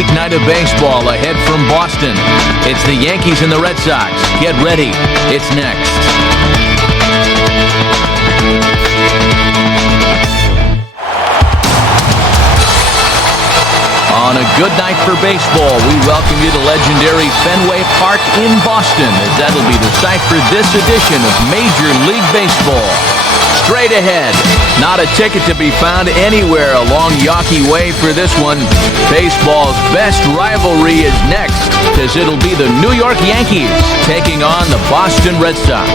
great night of baseball ahead from Boston. It's the Yankees and the Red Sox. Get ready. It's next. On a good night for baseball, we welcome you to legendary Fenway Park in Boston, as that'll be the site for this edition of Major League Baseball. Straight ahead, not a ticket to be found anywhere along Yawkey Way for this one. Baseball's best rivalry is next, because it'll be the New York Yankees taking on the Boston Red Sox.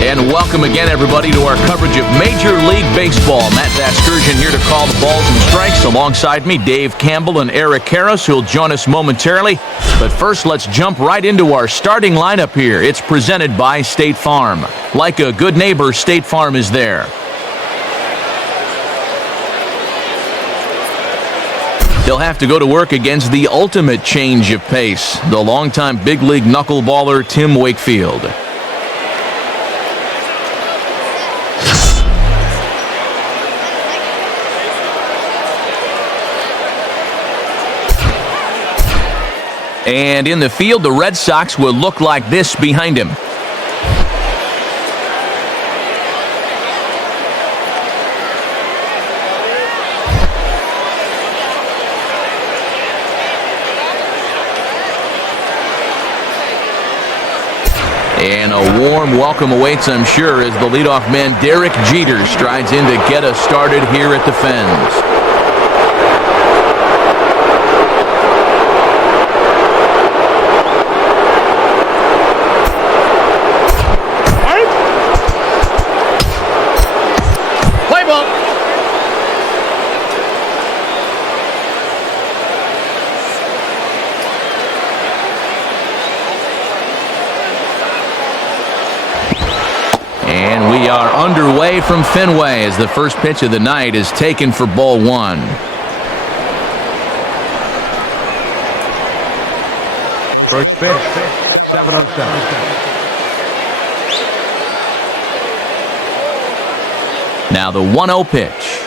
And welcome again, everybody, to our coverage of Major League Baseball. Matt Vasgersian here to call the balls and strikes. Alongside me, Dave Campbell and Eric Karros, who'll join us momentarily. But first, let's jump right into our starting lineup here. It's presented by State Farm. Like a good neighbor, State Farm is there. They'll have to go to work against the ultimate change of pace, the longtime big league knuckleballer Tim Wakefield. And in the field, the Red Sox will look like this behind him. And a warm welcome awaits, I'm sure, as the leadoff man Derek Jeter strides in to get us started here at the Fens. We are underway from Fenway as the first pitch of the night is taken for ball one. First pitch, 7-0-7. Now the 1-0 pitch.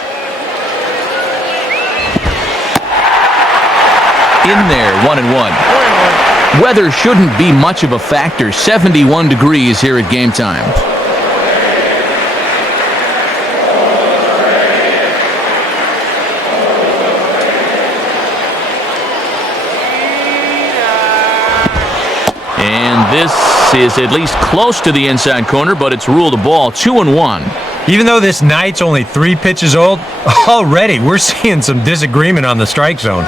In there, 1-1. Weather shouldn't be much of a factor. 71 degrees here at game time. This is at least close to the inside corner, but it's ruled a ball. 2-1. Even though this night's only 3 pitches old, already we're seeing some disagreement on the strike zone.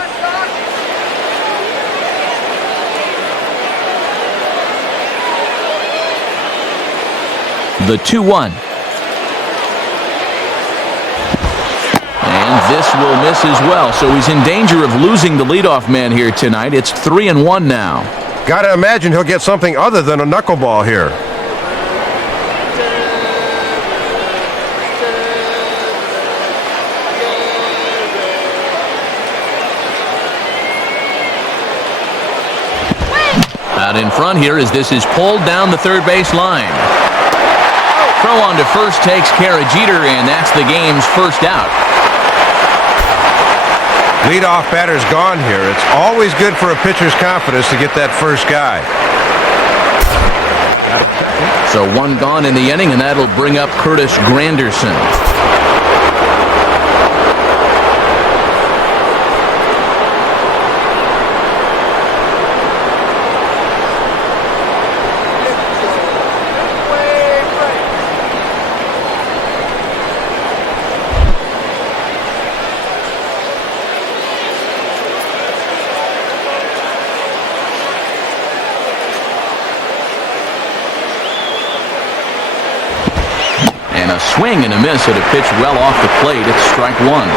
The 2-1. And this will miss as well, so he's in danger of losing the leadoff man here tonight. It's 3-1 now. Gotta imagine he'll get something other than a knuckleball here. Out in front here as this is pulled down the third base line. Throw on to first takes care of Jeter, and that's the game's first out. Leadoff batter's gone here. It's always good for a pitcher's confidence to get that first guy. So one gone in the inning, and that'll bring up Curtis Granderson. A swing and a miss at a pitch well off the plate. It's strike one.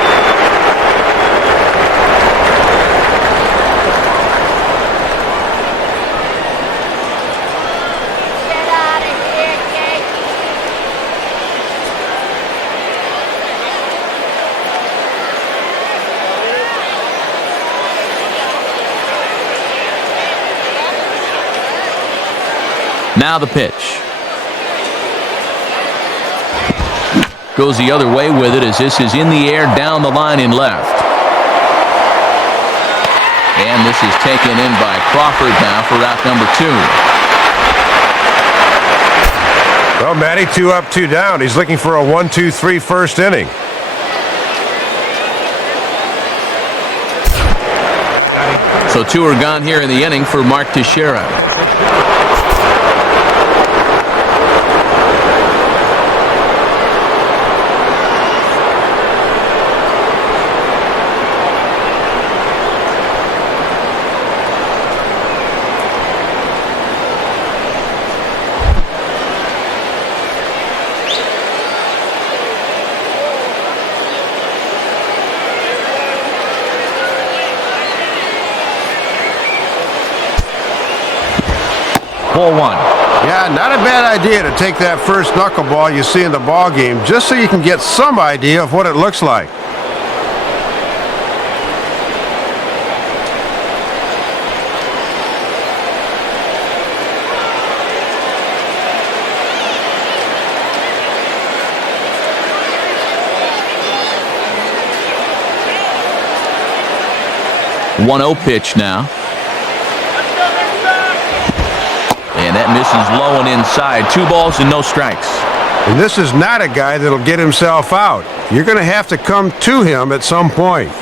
Get out of here, Yankee. Now the pitch. Goes the other way with it as this is in the air down the line in left. And And this is taken in by Crawford now for out number 2. Well, Matty, 2 up, 2 down. He's looking for a 1-2-3 first inning. So 2 are gone here in the inning for Mark Teixeira. Ball 1. Yeah, not a bad idea to take that first knuckleball you see in the ball game, just so you can get some idea of what it looks like. One 0 pitch now. And that misses low and inside. 2 balls and no strikes. And this is not a guy that'll get himself out. You're going to have to come to him at some point.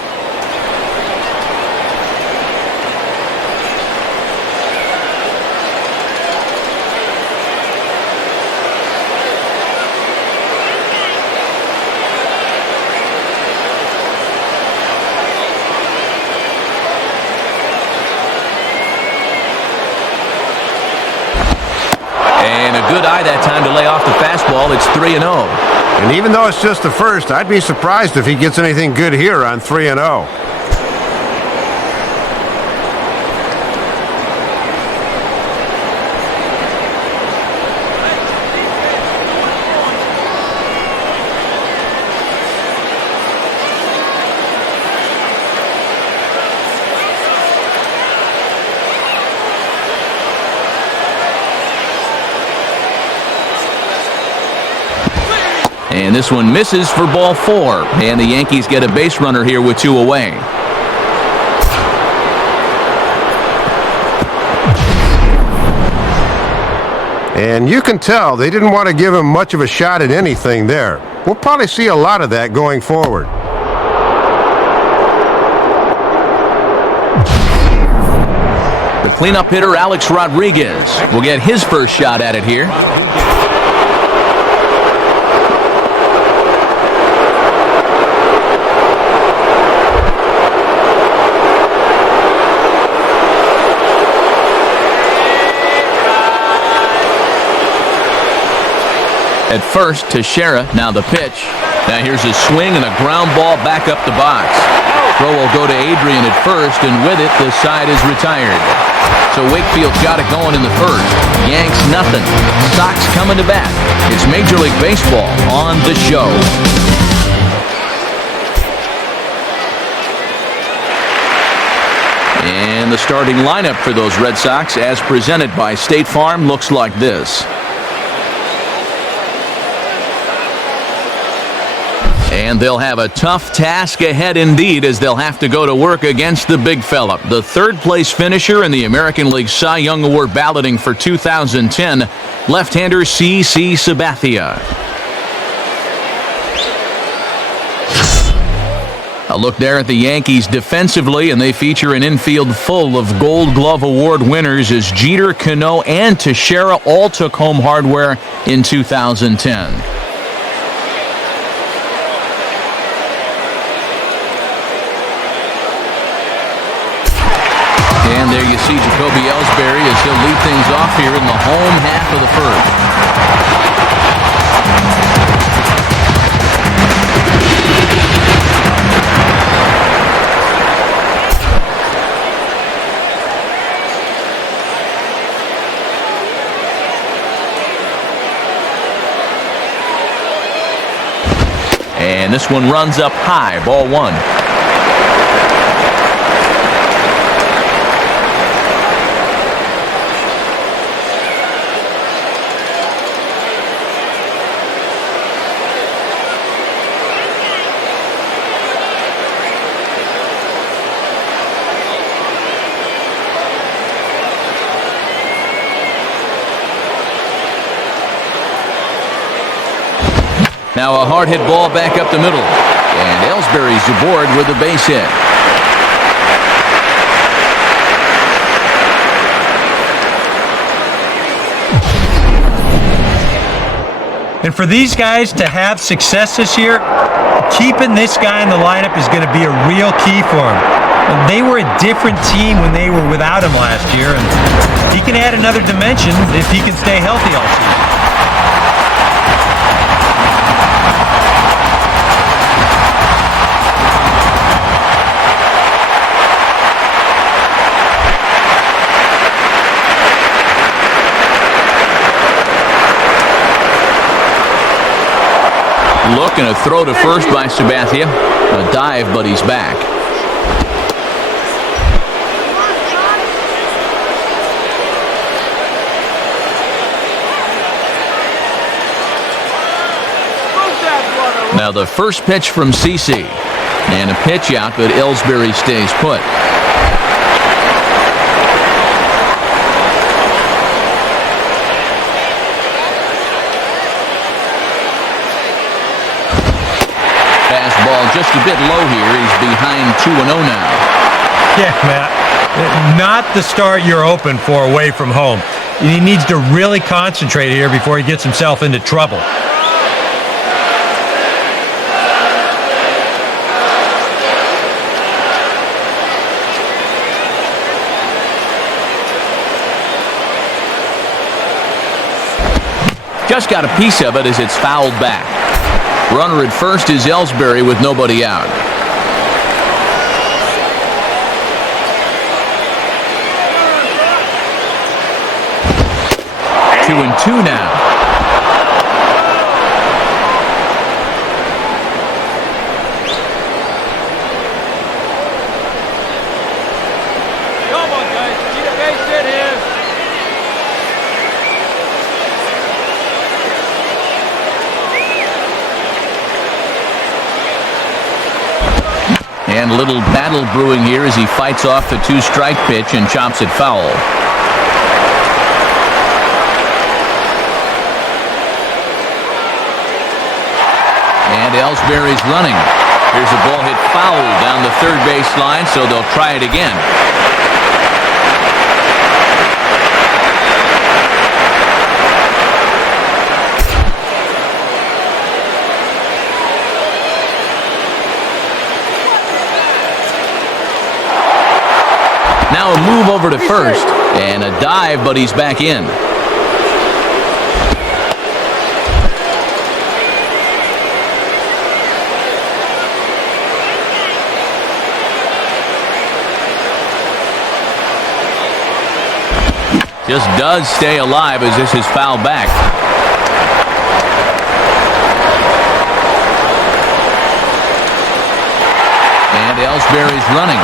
Good eye that time to lay off the fastball. It's 3-0. And even though it's just the first, I'd be surprised if he gets anything good here on 3-0. And this one misses for ball 4. And the Yankees get a base runner here with 2 away. And you can tell they didn't want to give him much of a shot at anything there. We'll probably see a lot of that going forward. The cleanup hitter, Alex Rodriguez, will get his first shot at it here. At first, Teixeira, now the pitch. Now here's a swing and a ground ball back up the box. Throw will go to Adrian at first, and with it, the side is retired. So Wakefield's got it going in the first. Yanks nothing. Sox coming to bat. It's Major League Baseball on the show. And the starting lineup for those Red Sox, as presented by State Farm, looks like this. And they'll have a tough task ahead indeed, as they'll have to go to work against the big fella, the third-place finisher in the American League Cy Young Award balloting for 2010, left-hander C.C. Sabathia. A look there at the Yankees defensively, and they feature an infield full of Gold Glove Award winners as Jeter, Cano, and Teixeira all took home hardware in 2010. And there you see Jacoby Ellsbury as he'll lead things off here in the home half of the first. And this one runs up high, ball 1. Now a hard hit ball back up the middle. And Ellsbury's aboard with a base hit. And for these guys to have success this year, keeping this guy in the lineup is going to be a real key for them. And they were a different team when they were without him last year, and he can add another dimension if he can stay healthy all season. Looking to throw to first by Sabathia. A dive, but he's back. Now the first pitch from CC. And a pitch out, but Ellsbury stays put. Just a bit low here. He's behind 2-0 now. Yeah, Matt. Not the start you're hoping for away from home. He needs to really concentrate here before he gets himself into trouble. Just got a piece of it as it's fouled back. Runner at first is Ellsbury with nobody out. Two and two now. Come on, guys. Need a base hit here. And a little battle brewing here as he fights off the two-strike pitch and chops it foul. And Ellsbury's running. Here's a ball hit foul down the third base line, so they'll try it again. Now a move over to first, and a dive, but he's back in. Just does stay alive as this is fouled back. And Ellsbury's running.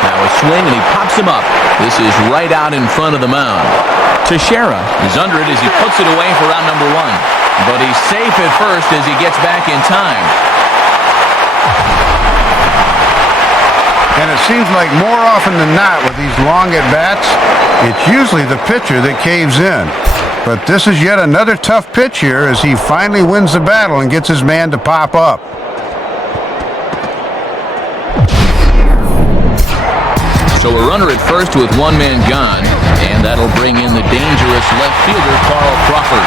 Now a swing, and he pops him up. This is right out in front of the mound. Teixeira is under it as he puts it away for round number one. But he's safe at first as he gets back in time. And it seems like more often than not with these long at-bats, it's usually the pitcher that caves in. But this is yet another tough pitch here as he finally wins the battle and gets his man to pop up. So a runner at first with one man gone, and that'll bring in the dangerous left fielder, Carl Crawford.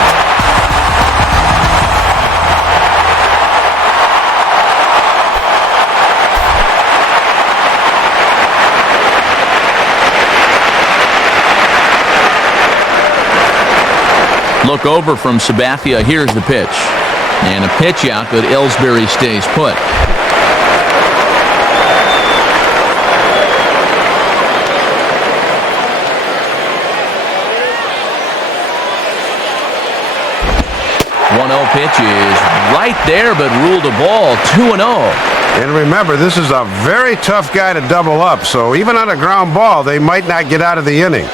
Look over from Sabathia. Here's the pitch. And a pitch out, but Ellsbury stays put. Pitch is right there, but ruled a ball. 2-0. And remember, this is a very tough guy to double up, so even on a ground ball, they might not get out of the inning.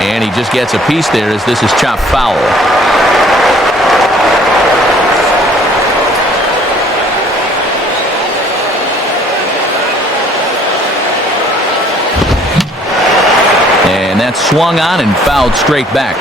And he just gets a piece there as this is chopped foul. And that's swung on and fouled straight back.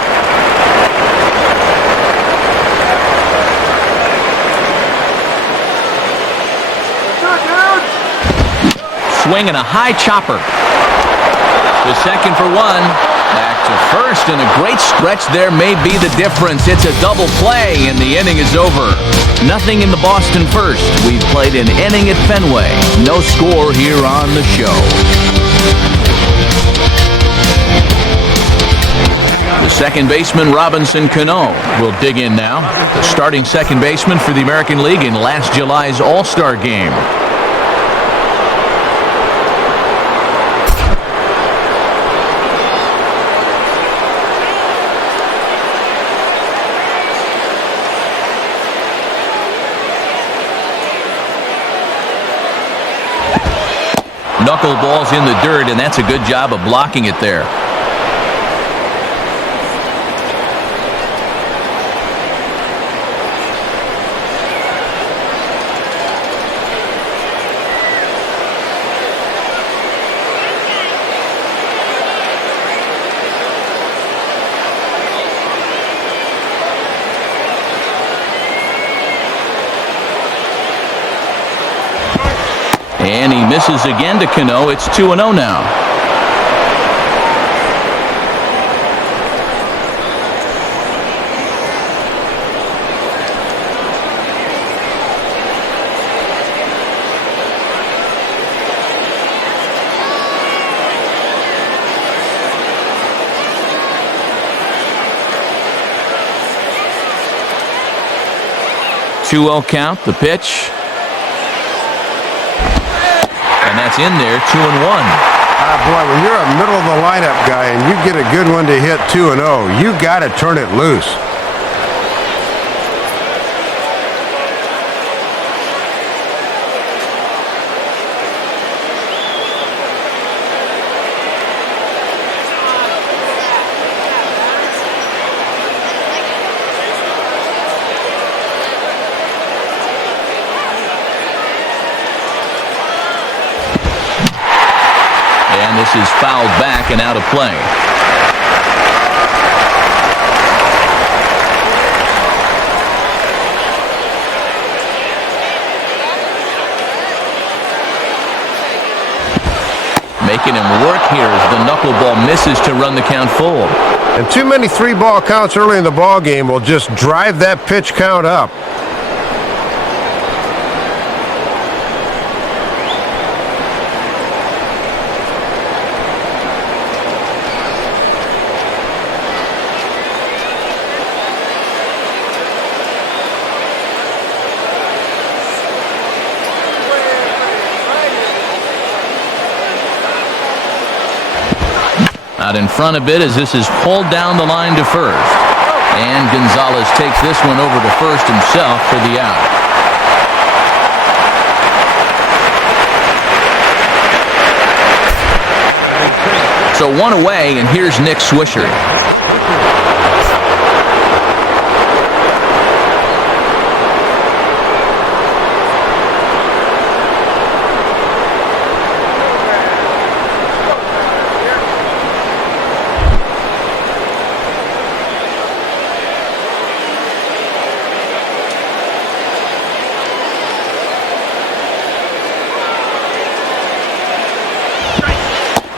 Swing and a high chopper. The second for one. Back to first, and a great stretch there may be the difference. It's a double play, and the inning is over. Nothing in the Boston first. We've played an inning at Fenway. No score here on the show. The second baseman, Robinson Cano, will dig in now. The starting second baseman for the American League in last July's All-Star game. Knuckleball's in the dirt, and that's a good job of blocking it there. And he misses again to Cano. It's 2-0 now. Two-0 count. The pitch. And that's in there, 2-1. Boy, when you're a middle of the lineup guy and you get a good one to hit 2-0, you got to turn it loose. This is fouled back and out of play. Making him work here as the knuckleball misses to run the count full. And too many 3-ball counts early in the ball game will just drive that pitch count up. Out in front a bit as this is pulled down the line to first. And Gonzalez takes this one over to first himself for the out. So one away, and here's Nick Swisher.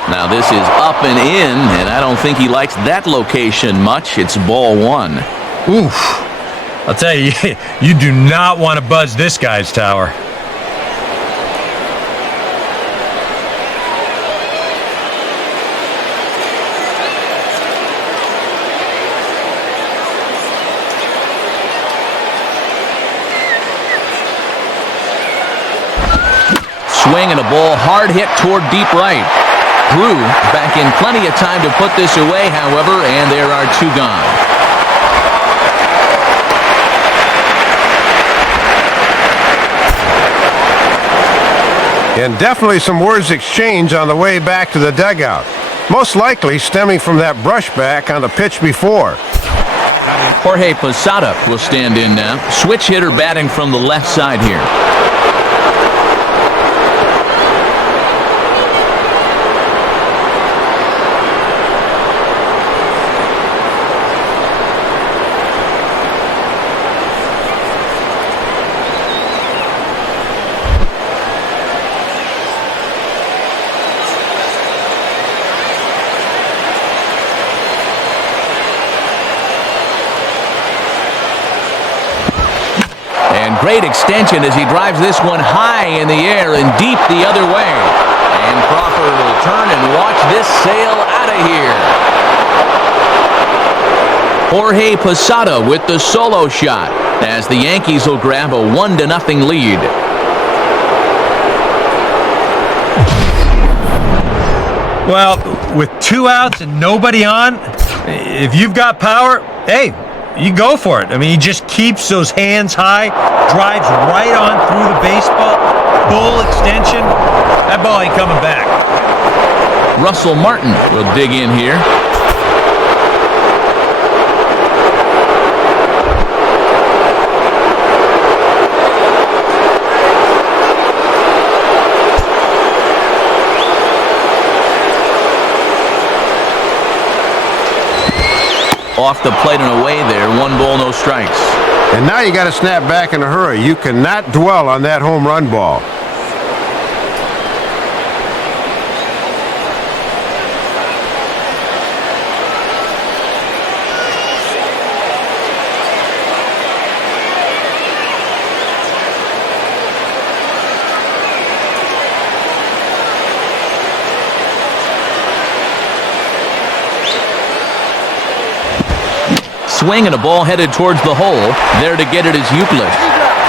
Now this is up and in, and I don't think he likes that location much. It's ball one. Oof. I'll tell you, you do not want to buzz this guy's tower. Swing and a ball hard hit toward deep right. Drew back in plenty of time to put this away, however, and there are two gone. And definitely some words exchanged on the way back to the dugout. Most likely stemming from that brushback on the pitch before. Jorge Posada will stand in now. Switch hitter batting from the left side here. great extension as he drives this one high in the air and deep the other way. And Crawford will turn and watch this sail out of here. Jorge Posada with the solo shot as the Yankees will grab a 1-0 lead. Well, with 2 outs and nobody on, if you've got power, hey, you go for it. I mean, he just keeps those hands high, drives right on through the baseball, full extension. That ball ain't coming back. Russell Martin will dig in here. Off the plate and away there. 1 ball, no strikes. And now you got to snap back in a hurry. You cannot dwell on that home run ball. Swing and a ball headed towards the hole. There to get it is Euclid.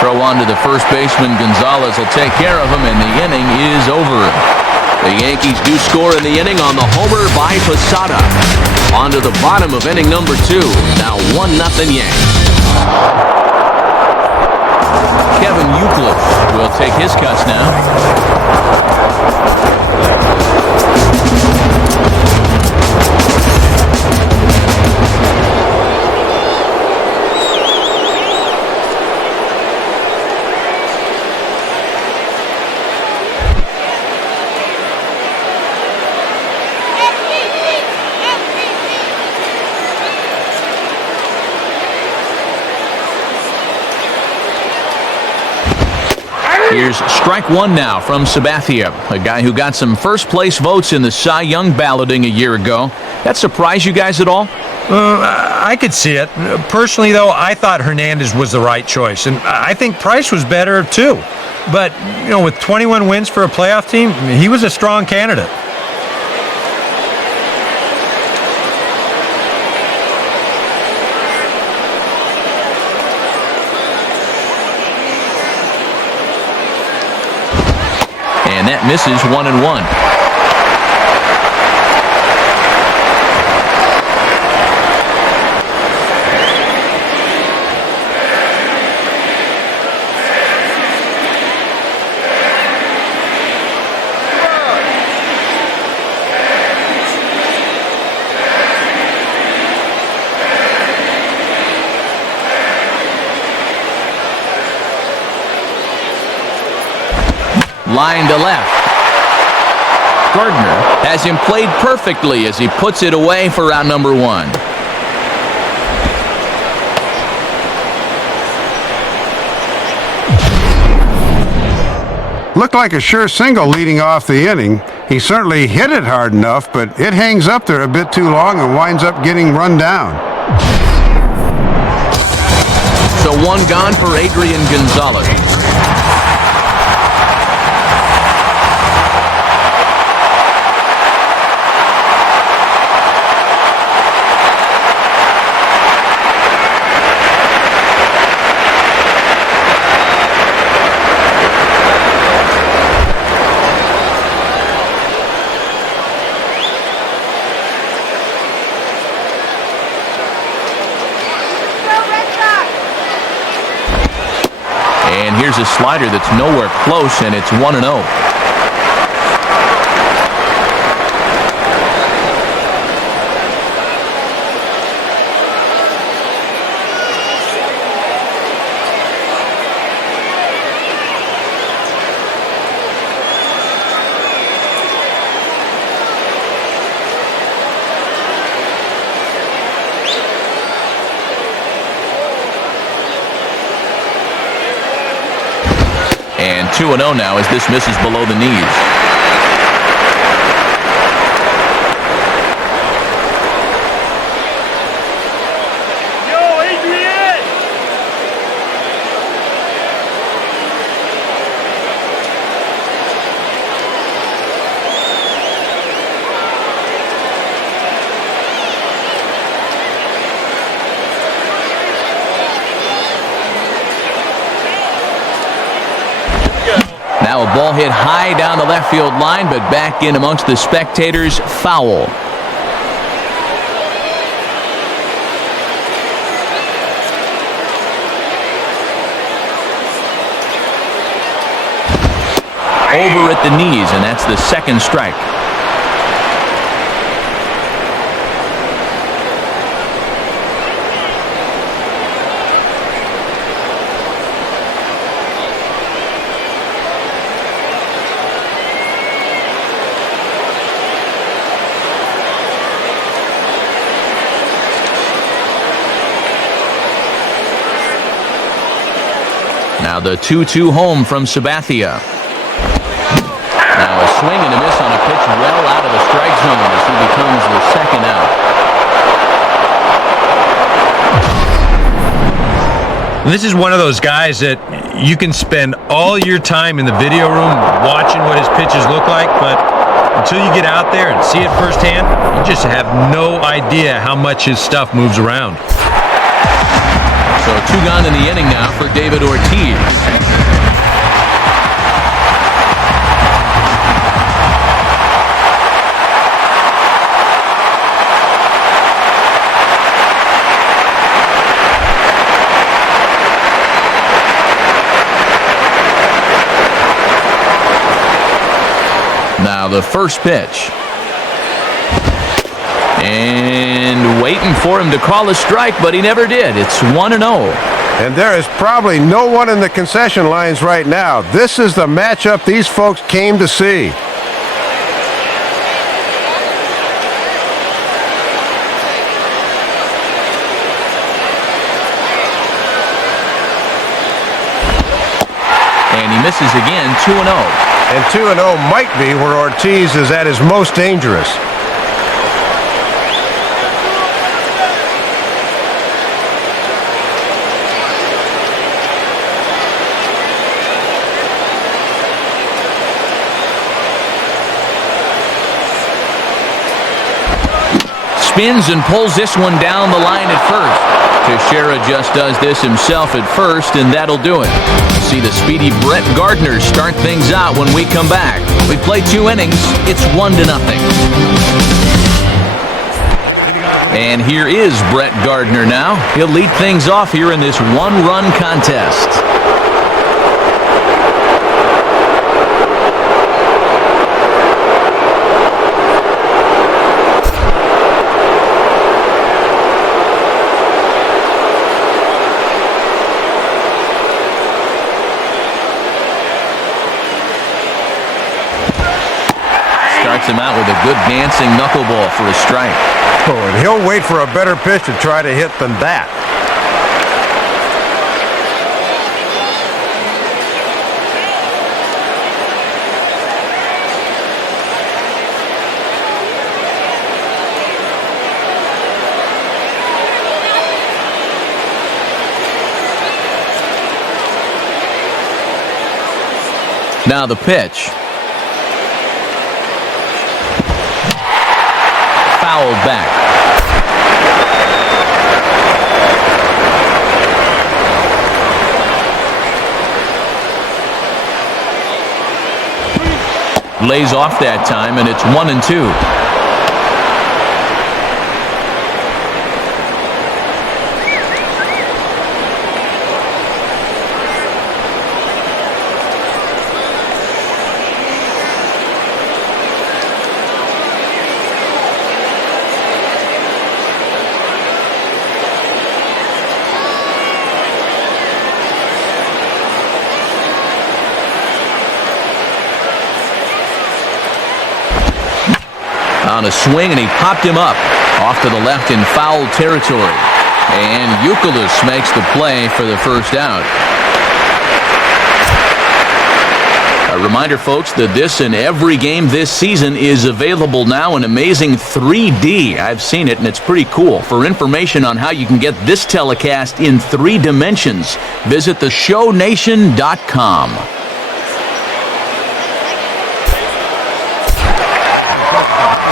Throw on to the first baseman. Gonzalez will take care of him, and the inning is over. The Yankees do score in the inning on the homer by Posada. On to the bottom of inning number 2. Now 1-0 Yanks. Kevin Euclid will take his cuts now. Here's strike 1 now from Sabathia, a guy who got some first-place votes in the Cy Young balloting a year ago. That surprise you guys at all? I could see it. Personally, though, I thought Hernandez was the right choice, and I think Price was better, too. But, you know, with 21 wins for a playoff team, he was a strong candidate. And that misses 1-1. Line to left. Gardner has him played perfectly as he puts it away for round number 1. Looked like a sure single leading off the inning. He certainly hit it hard enough, but it hangs up there a bit too long and winds up getting run down. So 1 gone for Adrian Gonzalez. And here's a slider that's nowhere close, and it's 1-0. And 2-0 now as this misses below the knees. Yo, Adrian! ball hit high down the left field line, but back in amongst the spectators. Foul. Over at the knees, and that's the second strike. Now the 2-2 home from Sabathia. Now a swing and a miss on a pitch well out of the strike zone as he becomes the second out. This is one of those guys that you can spend all your time in the video room watching what his pitches look like, but until you get out there and see it firsthand, you just have no idea how much his stuff moves around. So 2 gone in the inning now for David Ortiz. Now the first pitch. And waiting for him to call a strike, but he never did. It's 1-0. And there is probably no one in the concession lines right now. This is the matchup these folks came to see. And he misses again, 2-0. And 2-0 might be where Ortiz is at his most dangerous. Spins and pulls this one down the line at first. Teixeira just does this himself at first, and that'll do it. See the speedy Brett Gardner start things out when we come back. We play 2 innings. It's 1-0. And here is Brett Gardner now. He'll lead things off here in this 1-run contest. Him out with a good dancing knuckleball for a strike. Oh, and he'll wait for a better pitch to try to hit than that. Now the pitch. Fouled back. Lays off that time, and it's 1-2. On a swing, and he popped him up off to the left in foul territory. And Youkilis makes the play for the first out. A reminder, folks, that this and every game this season is available now in amazing 3D. I've seen it, and it's pretty cool. For information on how you can get this telecast in 3 dimensions, visit theshownation.com.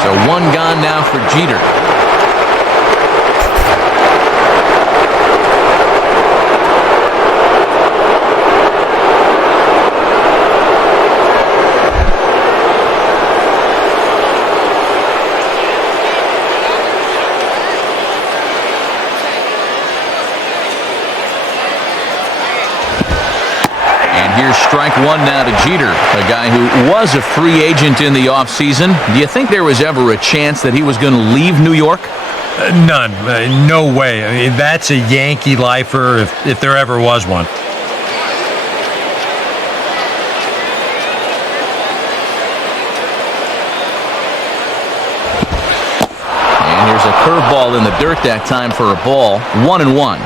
So 1 gone now for Jeter. one now to Jeter, a guy who was a free agent in the offseason. Do you think there was ever a chance that he was going to leave New York? None. No way. I mean, that's a Yankee lifer if there ever was one. And here's a curveball in the dirt that time for a ball. 1-1.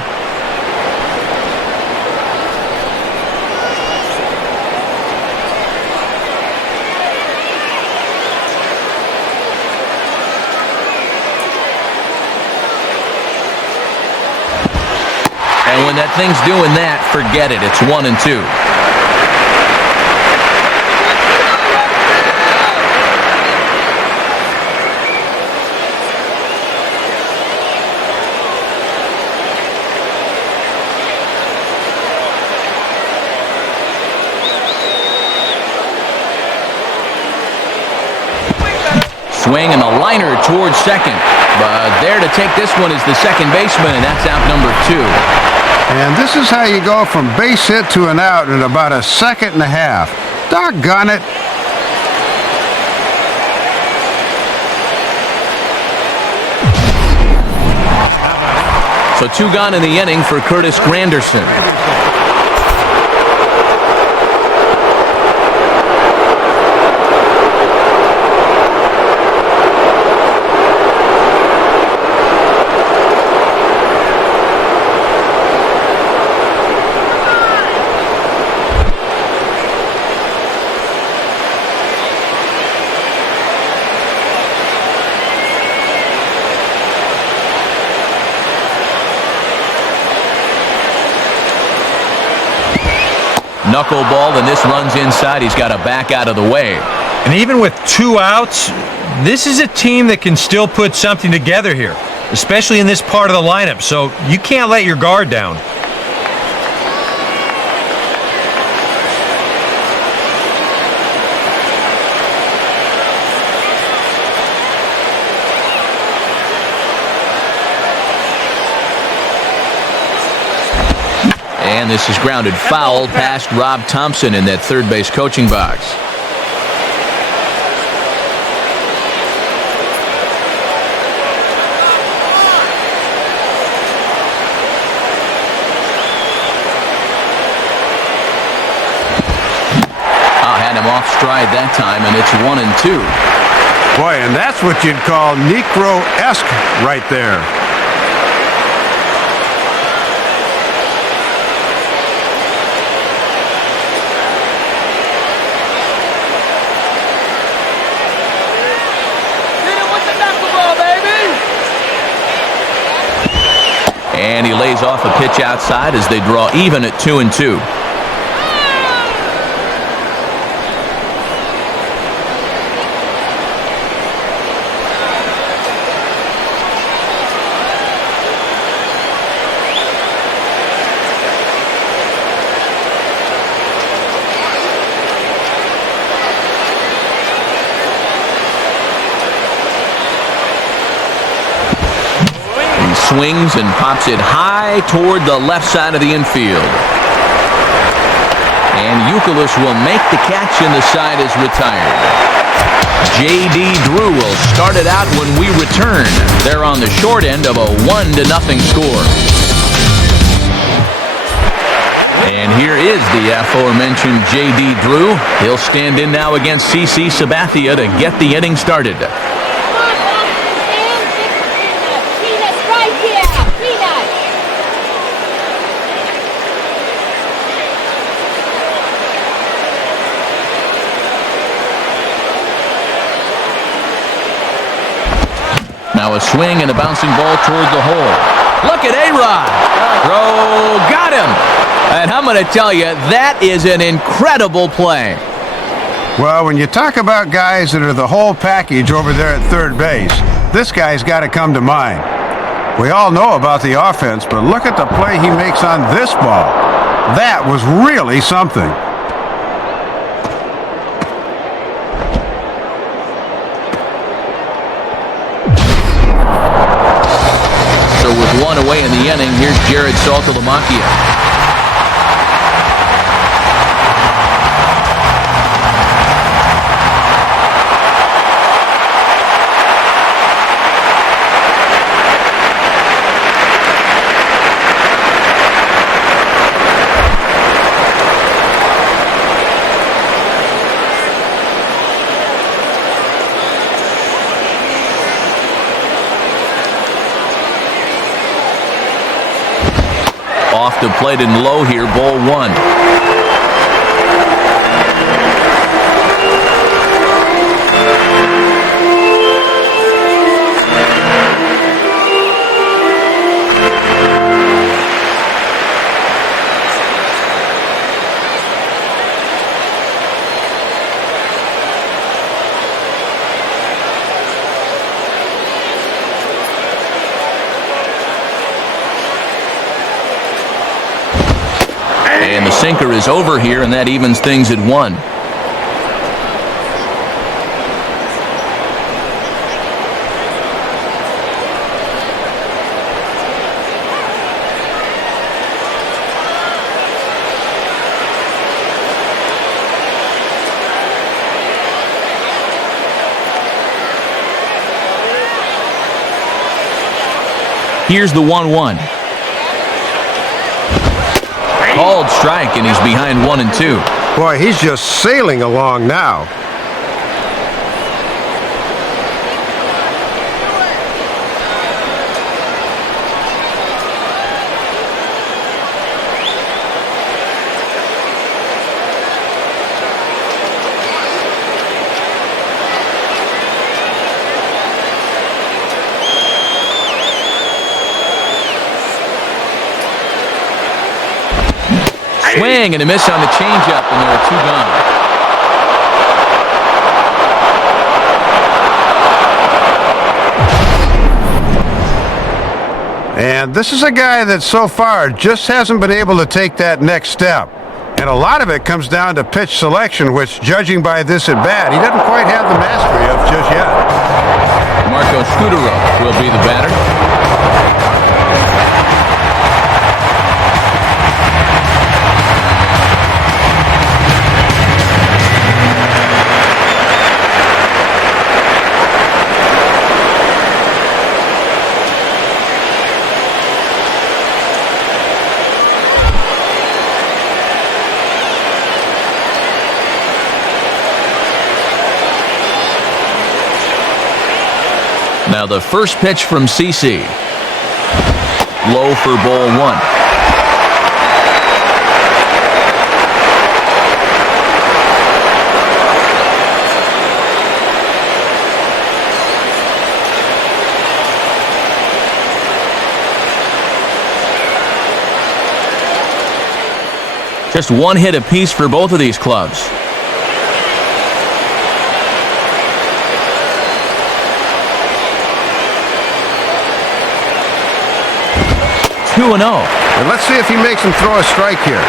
And when that thing's doing that, forget it. It's 1-2. Swing and a liner towards second. But there to take this one is the second baseman, and that's out number 2. And this is how you go from base hit to an out in about a second and a half. Doggone it. So 2 gone in the inning for Curtis Granderson. Knuckleball, and this runs inside. He's got to back out of the way. And even with 2 outs, this is a team that can still put something together here, especially in this part of the lineup. So you can't let your guard down. And this is grounded foul past Rob Thompson in that third base coaching box. Had him off stride that time, and it's 1-2. Boy, and that's what you'd call Necro-esque right there. And he lays off a pitch outside as they draw even at 2-2. Swings and pops it high toward the left side of the infield. And Youkilis will make the catch, and the side is retired. J.D. Drew will start it out when we return. They're on the short end of a 1-0 score. And here is the aforementioned J.D. Drew. He'll stand in now against C.C. Sabathia to get the inning started. Now a swing and a bouncing ball toward the hole. Look at A-Rod. Throw, got him. And I'm going to tell you, that is an incredible play. Well, when you talk about guys that are the whole package over there at third base, this guy's got to come to mind. We all know about the offense, but look at the play he makes on this ball. That was really something. So with 1 away in the inning, here's Jared Saltalamacchia. the plate and low here, ball one. And the sinker is over here, and that evens things at 1. Here's the 1-1. Called strike, and he's behind 1 and 2. Boy, he's just sailing along now. Swing and a miss on the changeup, and there are 2 gone. And this is a guy that so far just hasn't been able to take that next step. And a lot of it comes down to pitch selection, which, judging by this at bat, he doesn't quite have the mastery of just yet. Marco Scudero will be the batter. Now the first pitch from CC. Low for ball 1. Just 1 hit apiece for both of these clubs. And let's see if he makes him throw a strike here.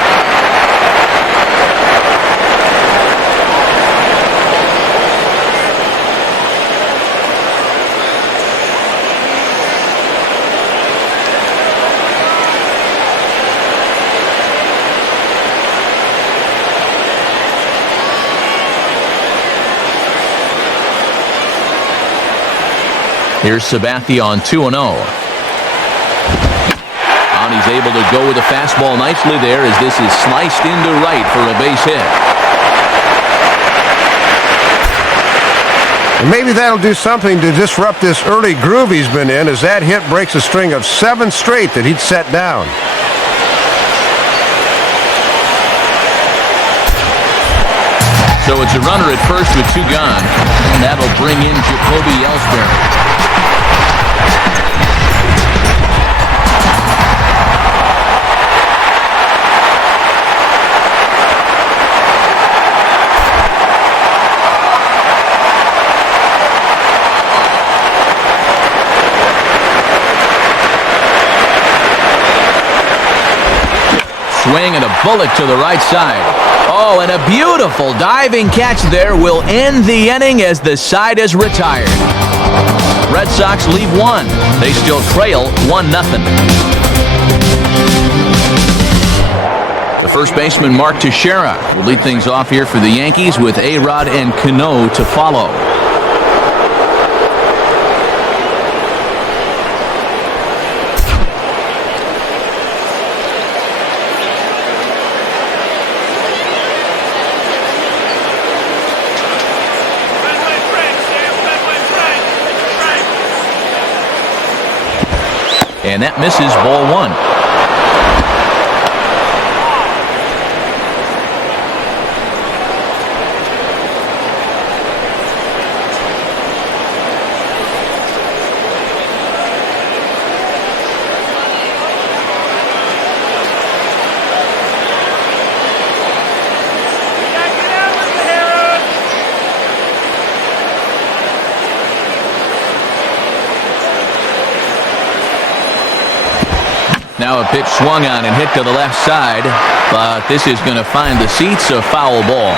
Here's Sabathia on 2-0. He's able to go with a fastball nicely there as this is sliced into right for a base hit. And maybe that'll do something to disrupt this early groove he's been in, as that hit breaks a string of 7 straight that he'd set down. So it's a runner at first with 2 gone, and that'll bring in Jacoby Ellsbury. Swing and a bullet to the right side. Oh, and a beautiful diving catch there will end the inning as the side is retired. Red Sox leave 1. They still trail 1-0. The first baseman, Mark Teixeira, will lead things off here for the Yankees with A-Rod and Cano to follow. And that misses ball 1. Now a pitch swung on and hit to the left side, but this is going to find the seats, a foul ball.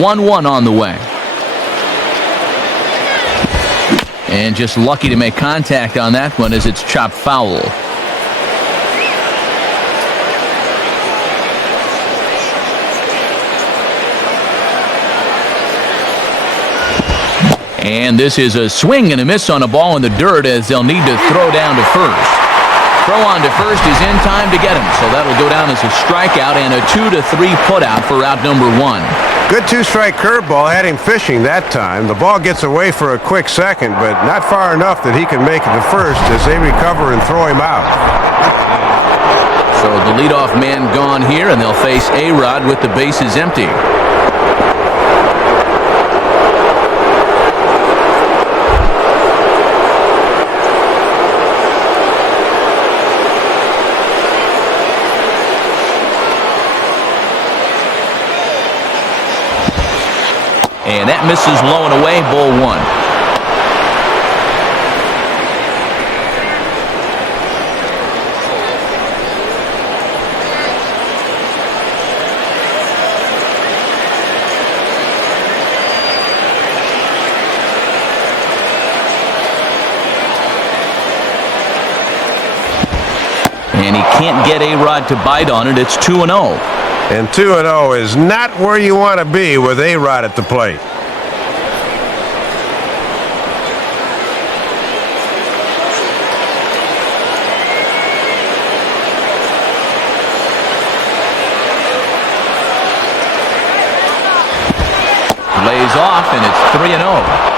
One on the way. And just lucky to make contact on that one as it's chopped foul. And this is a swing and a miss on a ball in the dirt as they'll need to throw down to first. Throw on to first is in time to get him, so that'll go down as a strikeout and a 2-3 putout for out number 1. Good two-strike curveball had him fishing that time. The ball gets away for a quick second, but not far enough that he can make it to first as they recover and throw him out. So the leadoff man gone here, and they'll face A-Rod with the bases empty. And that misses low and away, ball 1. And he can't get A-Rod to bite on it. It's 2-0. And 2-0 is not where you want to be with A-Rod at the plate. Lays off, and it's 3-0.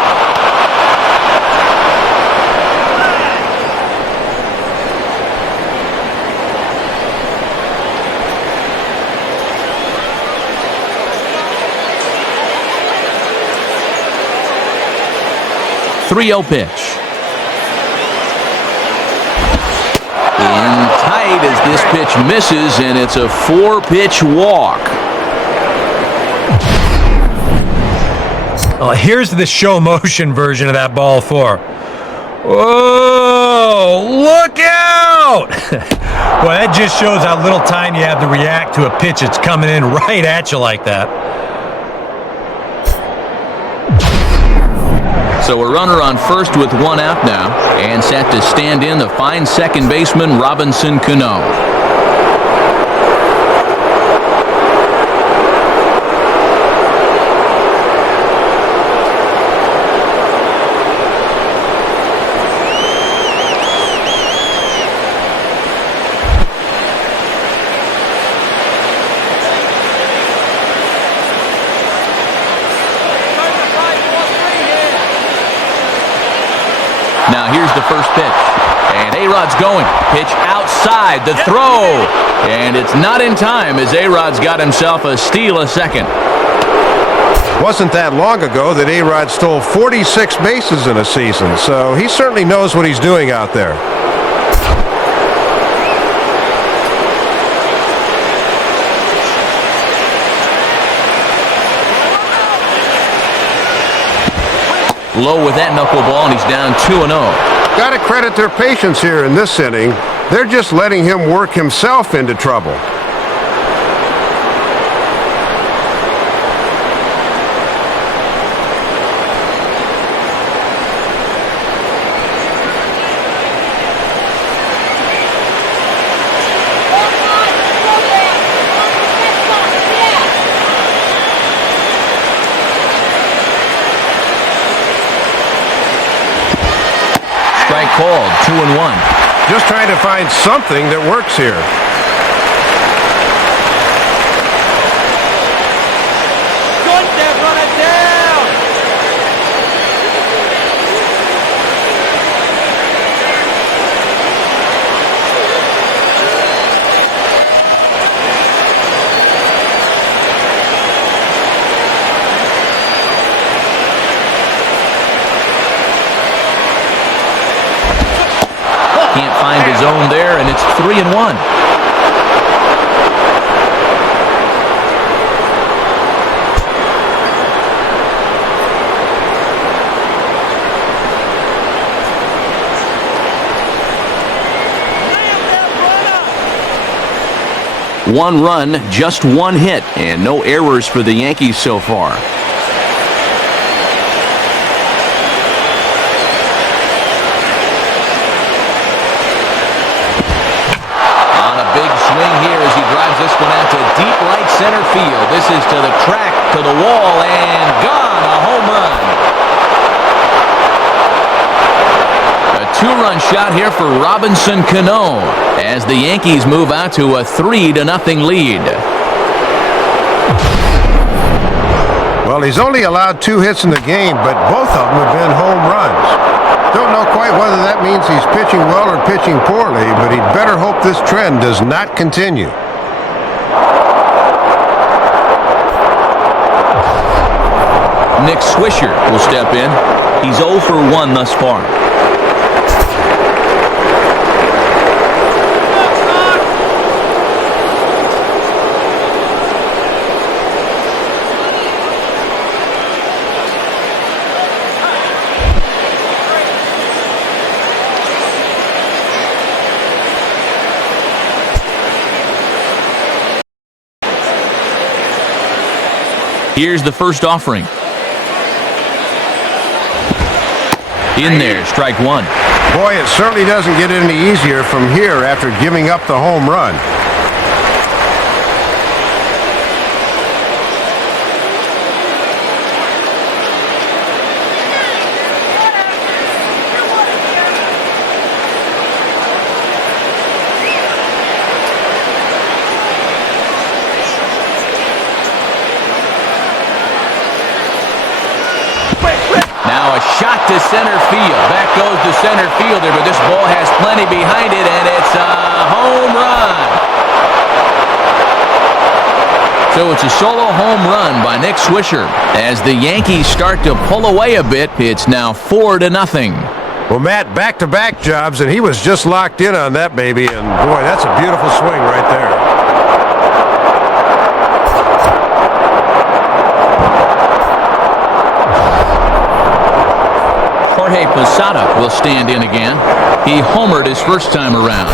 Pitch. In tight as this pitch misses, and it's a 4-pitch walk. Here's the show motion version of that ball 4. Whoa, look out! Well, that just shows how little time you have to react to a pitch that's coming in right at you like that. So a runner on first with 1 out now, and set to stand in the fine second baseman Robinson Cano. Now here's the first pitch, and A-Rod's going. Pitch outside, the throw, and it's not in time as A-Rod's got himself a steal a second. Wasn't that long ago that A-Rod stole 46 bases in a season, so he certainly knows what he's doing out there. Low with that knuckleball, and he's down 2-0. Got to credit their patience here in this inning. They're just letting him work himself into trouble. Called 2-1. Just trying to find something that works here. Good, Deb, run it down. Can't find his own there, and it's 3-1. 1 run, just 1 hit, and no errors for the Yankees so far. On a big swing here as he drives this one out to deep right center field. This is to the track, to the wall, and gone. A home run. A 2-run shot here for Robinson Cano as the Yankees move out to a 3-0 lead. Well, he's only allowed 2 hits in the game, but both of them have been home runs. Don't know quite whether that means he's pitching well or pitching poorly, but he'd better hope this trend does not continue. Nick Swisher will step in. He's 0 for 1 thus far. Here's the first offering. In there, strike 1. Boy, it certainly doesn't get any easier from here after giving up the home run. Now a shot to center field. Back goes the center fielder, but this ball has plenty behind it, and it's a home run. So it's a solo home run by Nick Swisher. As the Yankees start to pull away a bit, it's now 4-0. Well, Matt, back-to-back jobs, and he was just locked in on that baby, and boy, that's a beautiful swing right there. Jorge Posada will stand in again. He homered his first time around.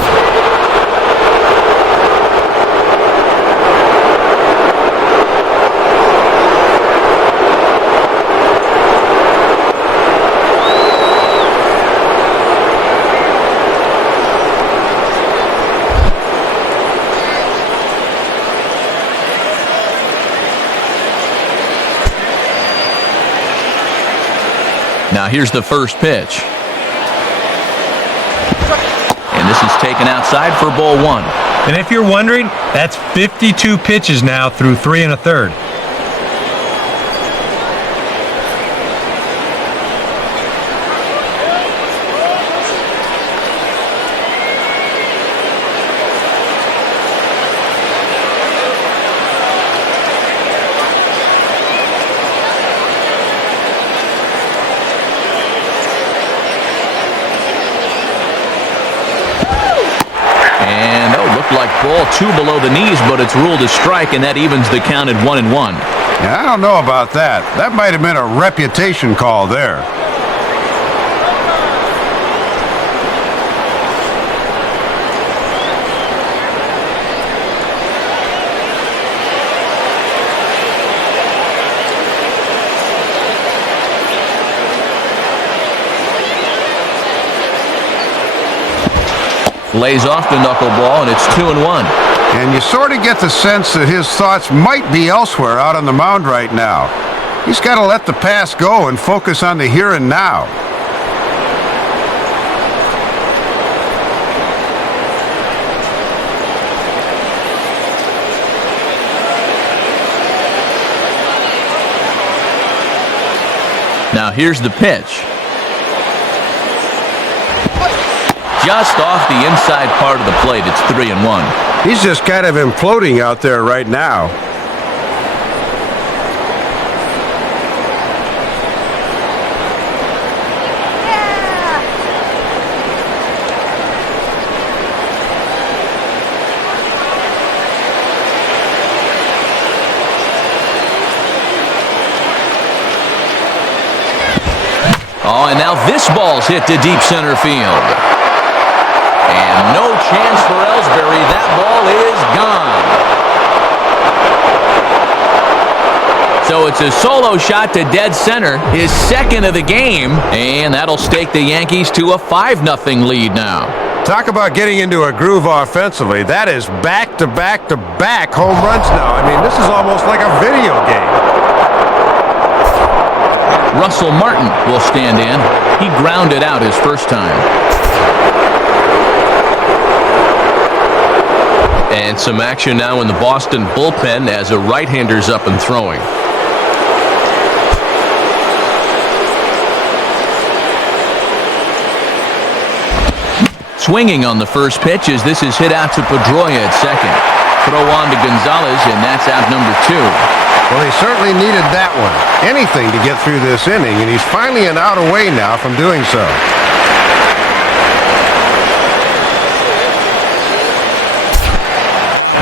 Now here's the first pitch. And this is taken outside for ball 1. And if you're wondering, that's 52 pitches now through 3 1/3. Like ball 2 below the knees, but it's ruled a strike, and that evens the count at 1-1. Yeah, I don't know about that. That might have been a reputation call there. Lays off the knuckleball, and it's 2-1. And you sort of get the sense that his thoughts might be elsewhere out on the mound right now. He's got to let the past go and focus on the here and now. Now here's the pitch. Just off the inside part of the plate, it's 3-1. He's just kind of imploding out there right now. Oh, and now this ball's hit to deep center field. And no chance for Ellsbury. That ball is gone. it's a solo shot to dead center, his second of the game, and that'll stake the Yankees to a 5-0 lead now. Talk about getting into a groove offensively. That is back-to-back-to-back home runs now. I mean, this is almost like a video game. Russell Martin will stand in. He grounded out his first time. And some action now in the Boston bullpen as a right-hander's up and throwing. Swinging on the first pitch as this is hit out to Pedroia at second. Throw on to Gonzalez, and that's out number 2. Well, he certainly needed that one. Anything to get through this inning, and he's finally an out away now from doing so.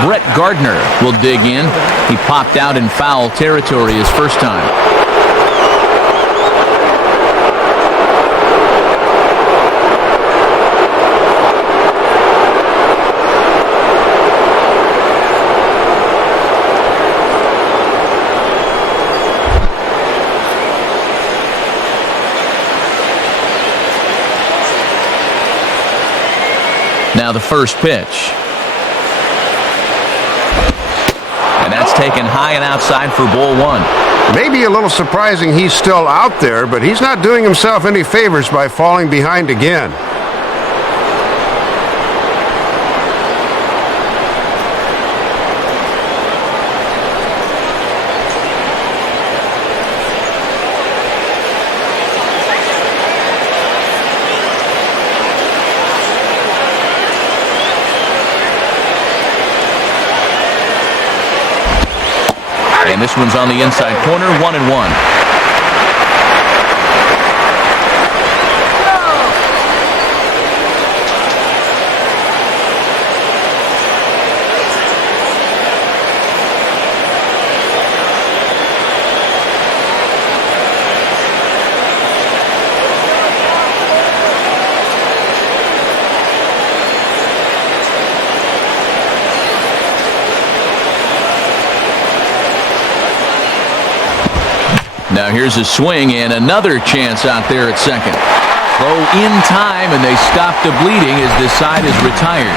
Brett Gardner will dig in. He popped out in foul territory his first time. Now the first pitch. And that's taken high and outside for ball 1. Maybe a little surprising he's still out there, but he's not doing himself any favors by falling behind again. And this one's on the inside corner, 1-1. Now here's a swing and another chance out there at second. Throw in time, and they stop the bleeding as this side is retired.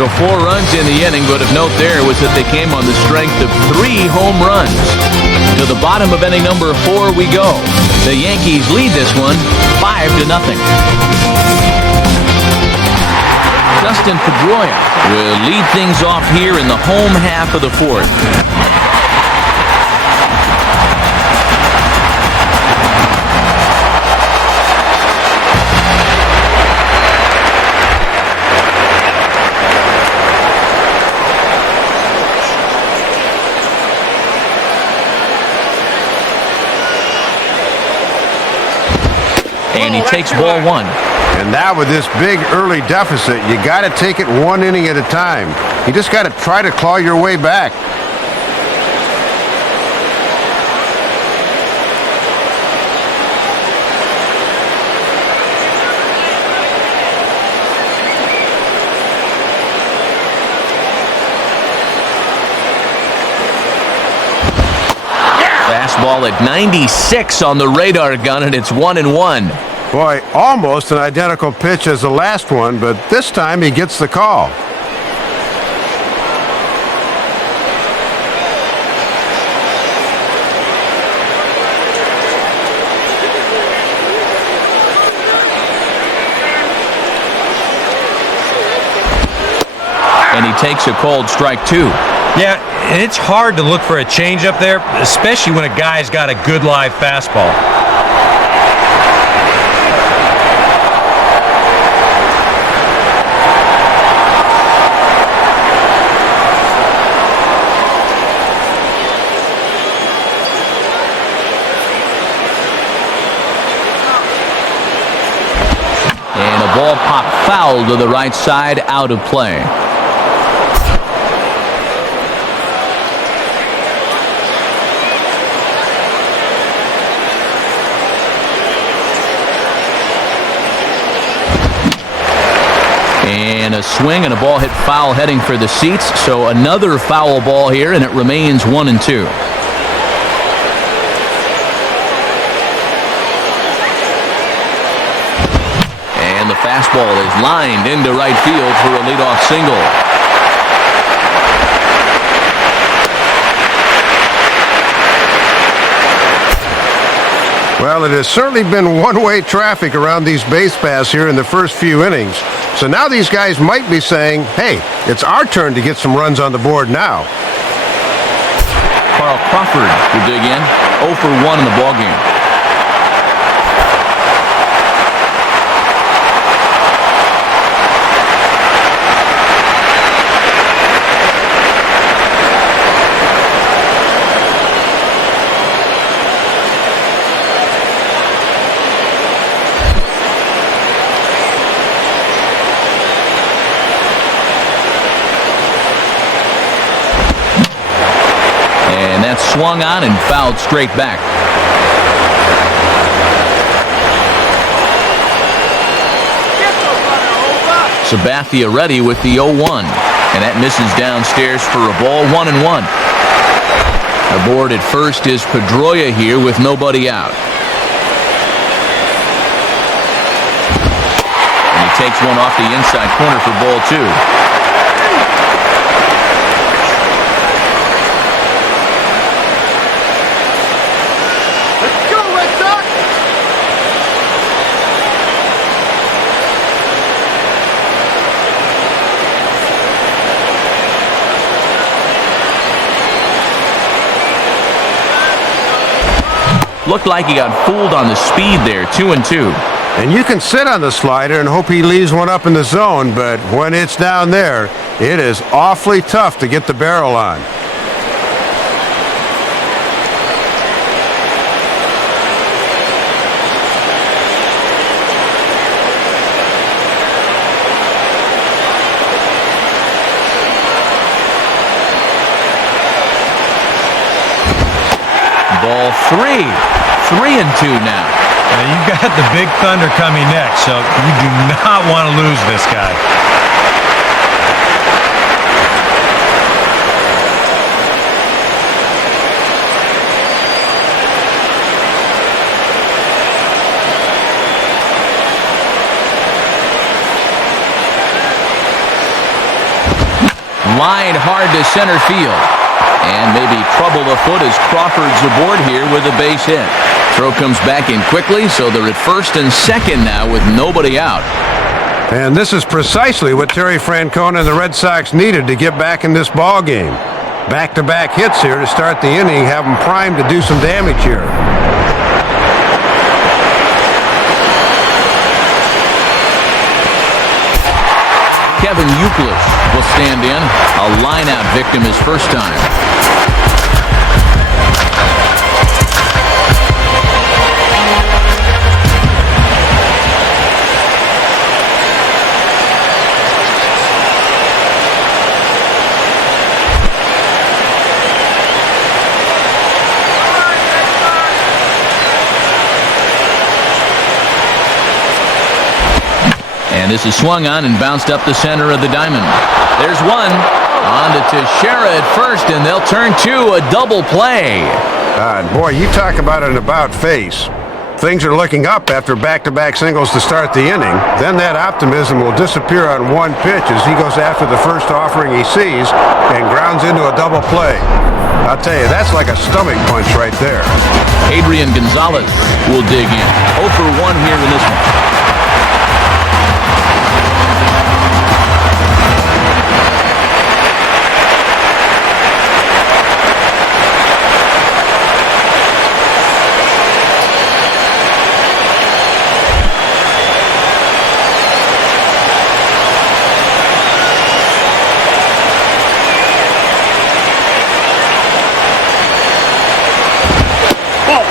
So 4 runs in the inning, but of note there was that they came on the strength of 3 home runs. To the bottom of inning number 4 we go. The Yankees lead this one 5-0. Dustin Pedroia will lead things off here in the home half of the 4th. And he takes ball 1. And now with this big early deficit, you got to take it 1 inning at a time. You just got to try to claw your way back. Fastball at 96 on the radar gun, and it's 1-1. Boy, almost an identical pitch as the last one, but this time he gets the call. And he takes a cold strike 2. Yeah, and it's hard to look for a changeup there, especially when a guy's got a good live fastball. And a ball popped foul to the right side, out of play. And a swing and a ball hit foul heading for the seats. So another foul ball here, and it remains 1-2. fastball is lined into right field for a leadoff single. Well, it has certainly been one-way traffic around these base paths here in the first few innings. So now these guys might be saying, hey, it's our turn to get some runs on the board now. Carl Crawford will dig in. 0 for 1 in the ballgame. Swung on and fouled straight back. Sabathia ready with the 0-1, and that misses downstairs for a ball. 1-1. Aboard at first is Pedroia here with nobody out. And he takes one off the inside corner for ball 2. Looked like he got fooled on the speed there. 2-2. And you can sit on the slider and hope he leaves one up in the zone, but when it's down there, it is awfully tough to get the barrel on. Ball 3. 3-2 now. You've got the Big Thunder coming next, so you do not want to lose this guy. Lined hard to center field. And maybe trouble afoot as Crawford's aboard here with a base hit. Throw comes back in quickly, so they're at first and second now with nobody out. And this is precisely what Terry Francona and the Red Sox needed to get back in this ball game. Back-to-back hits here to start the inning, have them primed to do some damage here. Kevin Euclid will stand in. A line-out victim his first time. And this is swung on and bounced up the center of the diamond. There's one. On to Teixeira at first, and they'll turn to a double play. Boy, you talk about an about face. Things are looking up after back-to-back singles to start the inning. Then that optimism will disappear on one pitch as he goes after the first offering he sees and grounds into a double play. I'll tell you, that's like a stomach punch right there. Adrian Gonzalez will dig in. 0 for 1 here in this one.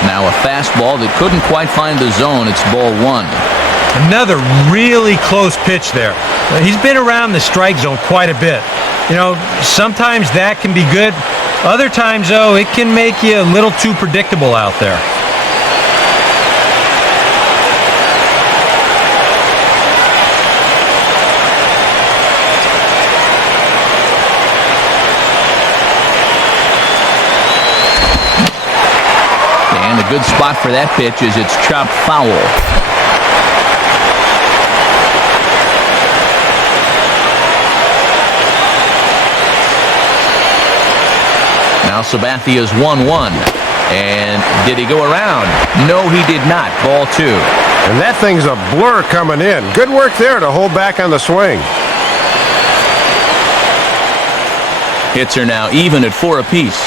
Now a fastball that couldn't quite find the zone. It's ball 1. Another really close pitch there. He's been around the strike zone quite a bit. You know, sometimes that can be good. Other times, though, it can make you a little too predictable out there. And a good spot for that pitch is it's chopped foul. now. Sabathia's 1-1. And did he go around? No, he did not. Ball 2. And that thing's a blur coming in. Good work there to hold back on the swing. Hits are now even at 4 apiece.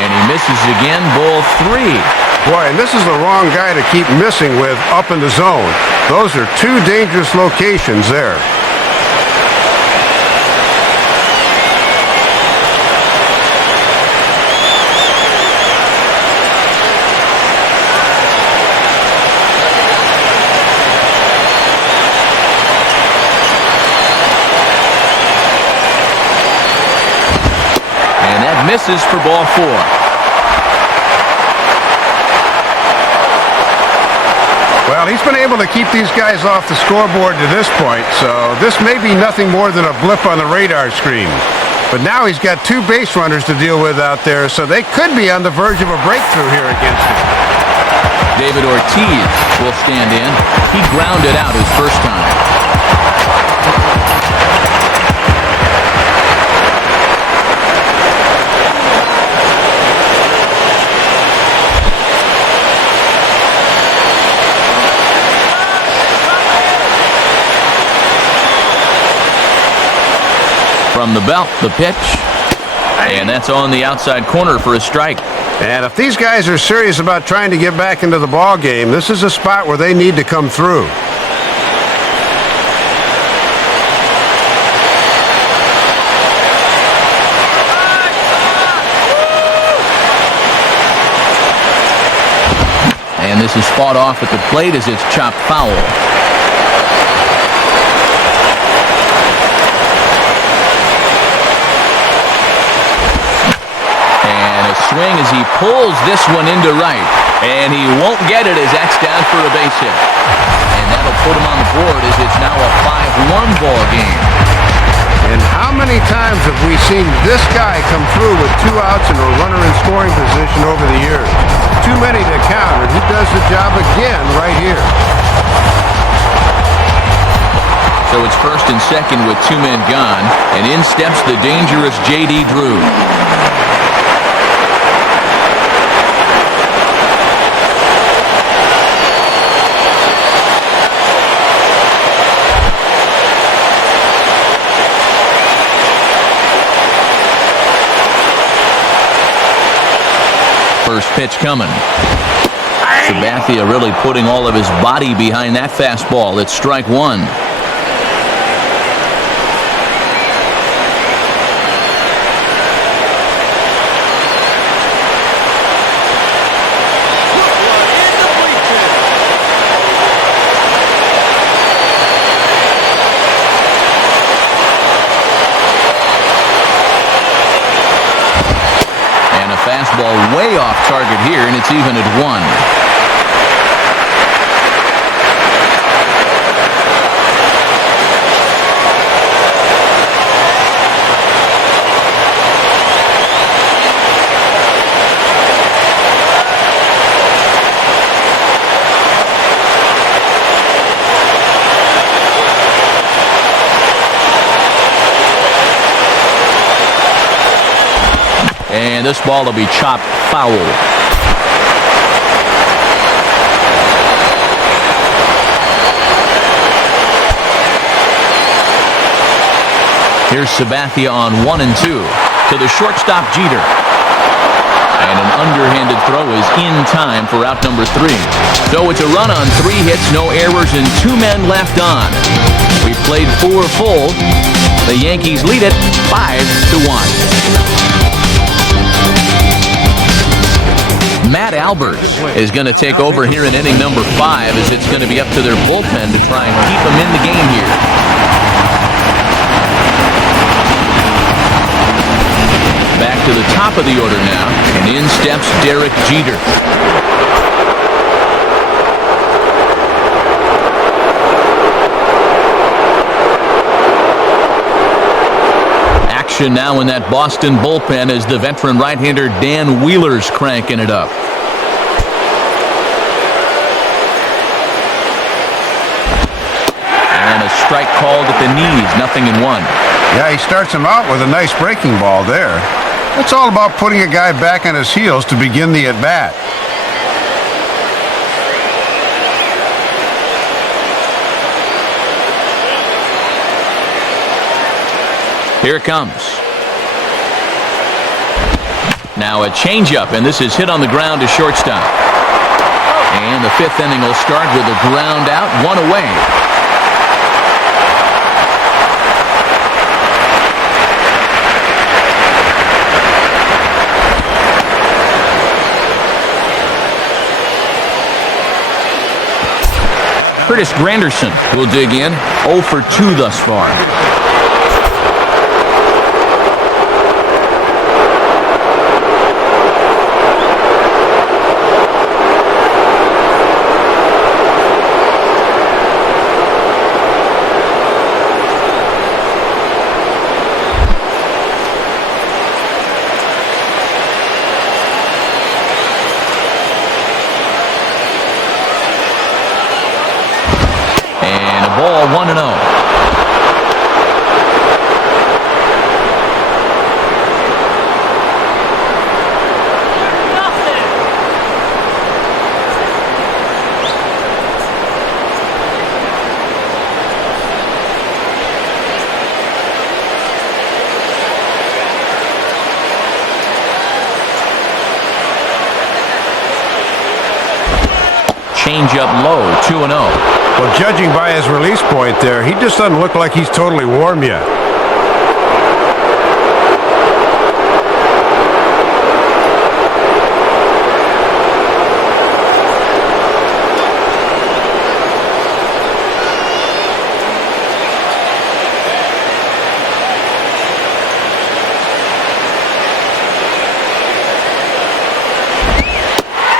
And he misses again. Ball 3. Boy, and this is the wrong guy to keep missing with up in the zone. Those are two dangerous locations there. And that misses for ball 4. Well, he's been able to keep these guys off the scoreboard to this point, so this may be nothing more than a blip on the radar screen. But now he's got 2 base runners to deal with out there, so they could be on the verge of a breakthrough here against him. David Ortiz will stand in. He grounded out his first time. From the belt, the pitch, and that's on the outside corner for a strike. And if these guys are serious about trying to get back into the ball game, this is a spot where they need to come through. And this is fought off at the plate as it's chopped foul. Swing as he pulls this one into right, and he won't get it as that's down for a base hit, and that'll put him on the board as it's now a 5-1 ball game. And how many times have we seen this guy come through with 2 outs and a runner in scoring position over the years? Too many to count, and he does the job again right here. So it's first and second with 2 men gone, and in steps the dangerous J.D. Drew. First pitch coming. Sabathia really putting all of his body behind that fastball. It's strike 1. Fastball way off target here, and it's even at 1. And this ball will be chopped foul. Here's Sabathia on 1 and 2 to the shortstop Jeter. And an underhanded throw is in time for out number 3. So it's a run on 3 hits, no errors, and 2 men left on. We've played 4 full. The Yankees lead it 5-1. Matt Albert is going to take over here in inning number 5 as it's going to be up to their bullpen to try and keep them in the game here. Back to the top of the order now, and in steps Derek Jeter. Action now in that Boston bullpen as the veteran right-hander Dan Wheeler's cranking it up. And a Strike called at the knees, 0-1. Yeah, he starts him out with a nice breaking ball there. It's all about putting a guy back on his heels to begin the at-bat. Here it comes. Now a changeup, and this is hit on the ground to shortstop. And the fifth inning will start with a ground out, one away. Curtis Granderson will dig in, 0 for 2 thus far. Ball 1-0. Change up low, 2-0. Well, judging by his release point there, he just doesn't look like he's totally warm yet.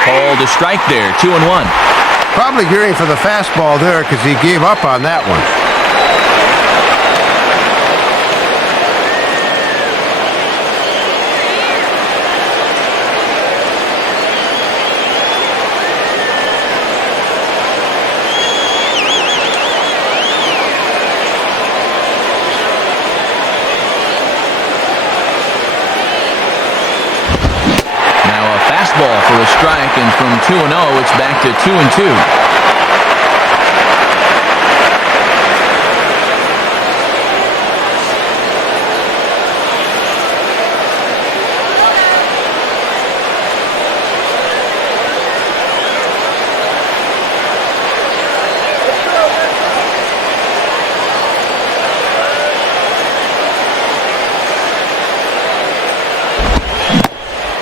Called a strike there, 2-1. Probably gearing for the fastball there because he gave up on that one. Ball for a strike, and from 2-0 it's back to 2-2.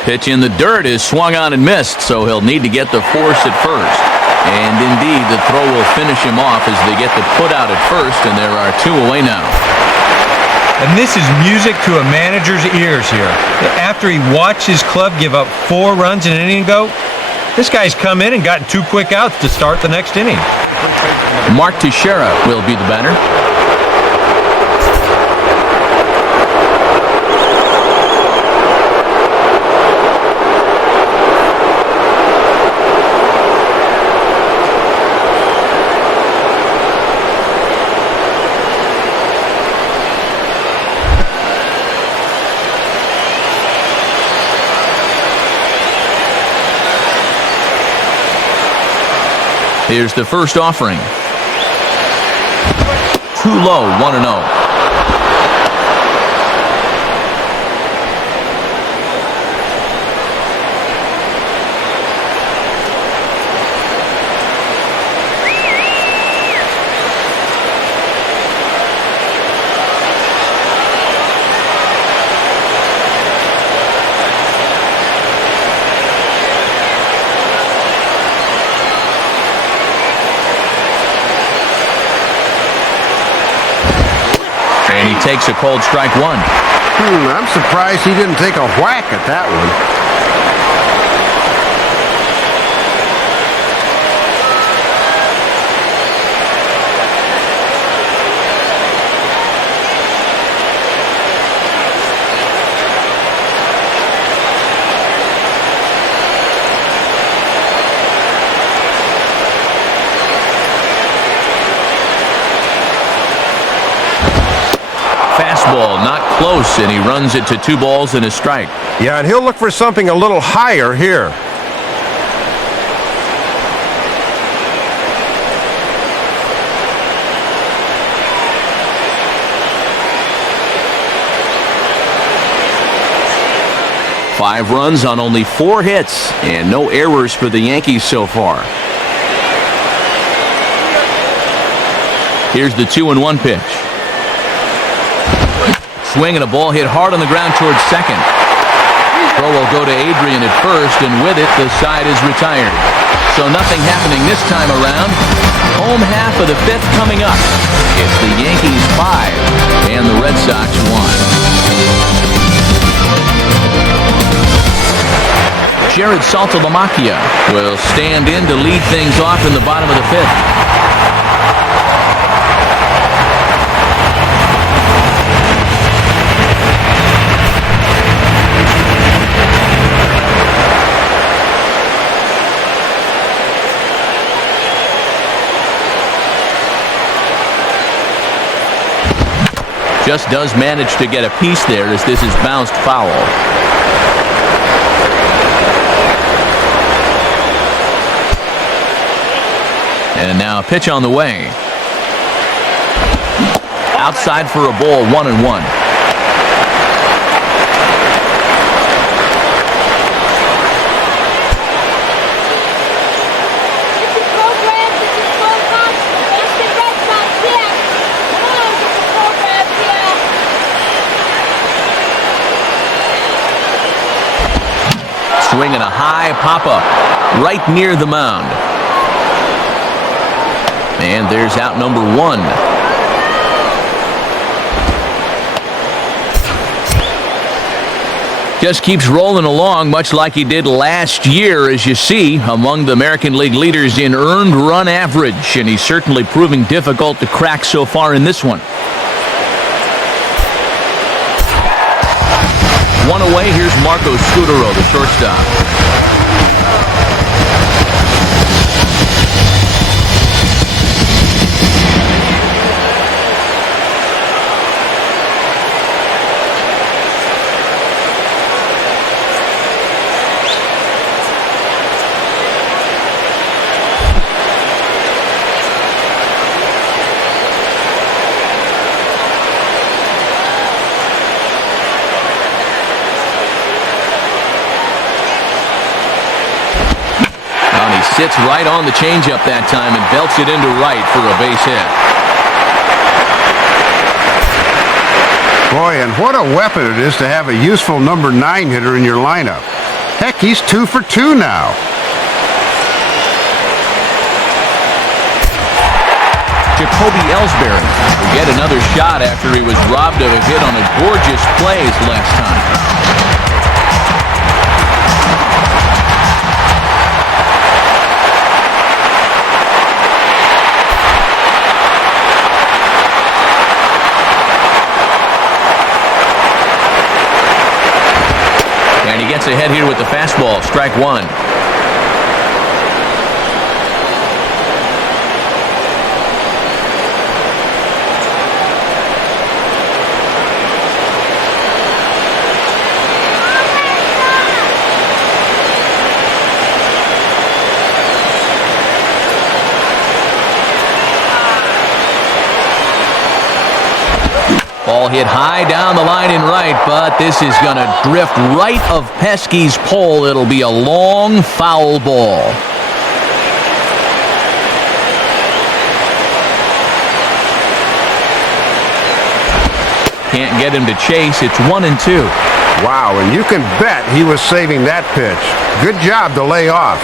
Pitch in the dirt is swung on and missed, so he'll need to get the force at first. And indeed, the throw will finish him off as they get the put out at first, and there are 2 away now. And this is music to a manager's ears here. After he watched his club give up 4 runs in an inning ago, this guy's come in and gotten 2 quick outs to start the next inning. Mark Teixeira will be the batter. Here's the first offering. Too low, 1-0. And he takes a cold strike 1. I'm surprised he didn't take a whack at that one. fastball, not close, and he runs it to 2 balls and a strike. Yeah, and he'll look for something a little higher here. Five runs on only 4 hits, and no errors for the Yankees so far. Here's the 2-1 pitch. Swing and a ball hit hard on the ground towards second. Throw will go to Adrian at first, and with it, the side is retired. So nothing happening this time around. Home half of the 5th coming up. It's the Yankees 5 and the Red Sox 1. Jared Saltalamacchia will stand in to lead things off in the bottom of the 5th. Just does manage to get a piece there as this is bounced foul. And now a pitch on the way. Outside for a ball, 1-1. Swinging a high pop-up right near the mound. And there's out number 1. Just keeps rolling along, much like he did last year, as you see, among the American League leaders in earned run average, and he's certainly proving difficult to crack so far in this one. 1 away, here's Marco Scudero, the shortstop. Sits right on the changeup that time and belts it into right for a base hit. Boy, and what a weapon it is to have a useful number 9 hitter in your lineup. Heck, he's 2 for 2 now. Jacoby Ellsbury will get another shot after he was robbed of a hit on a gorgeous play last time. And he gets ahead here with the fastball, strike 1. Ball hit high down the line in right, but this is going to drift right of Pesky's pole. It'll be a long foul ball. Can't get him to chase. It's 1-2. Wow, and you can bet he was saving that pitch. Good job to lay off.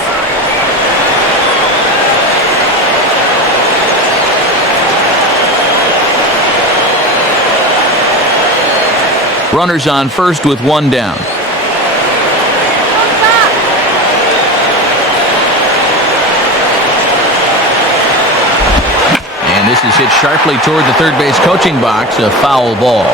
Runners on first with 1 down. And this is hit sharply toward the third base coaching box, a foul ball.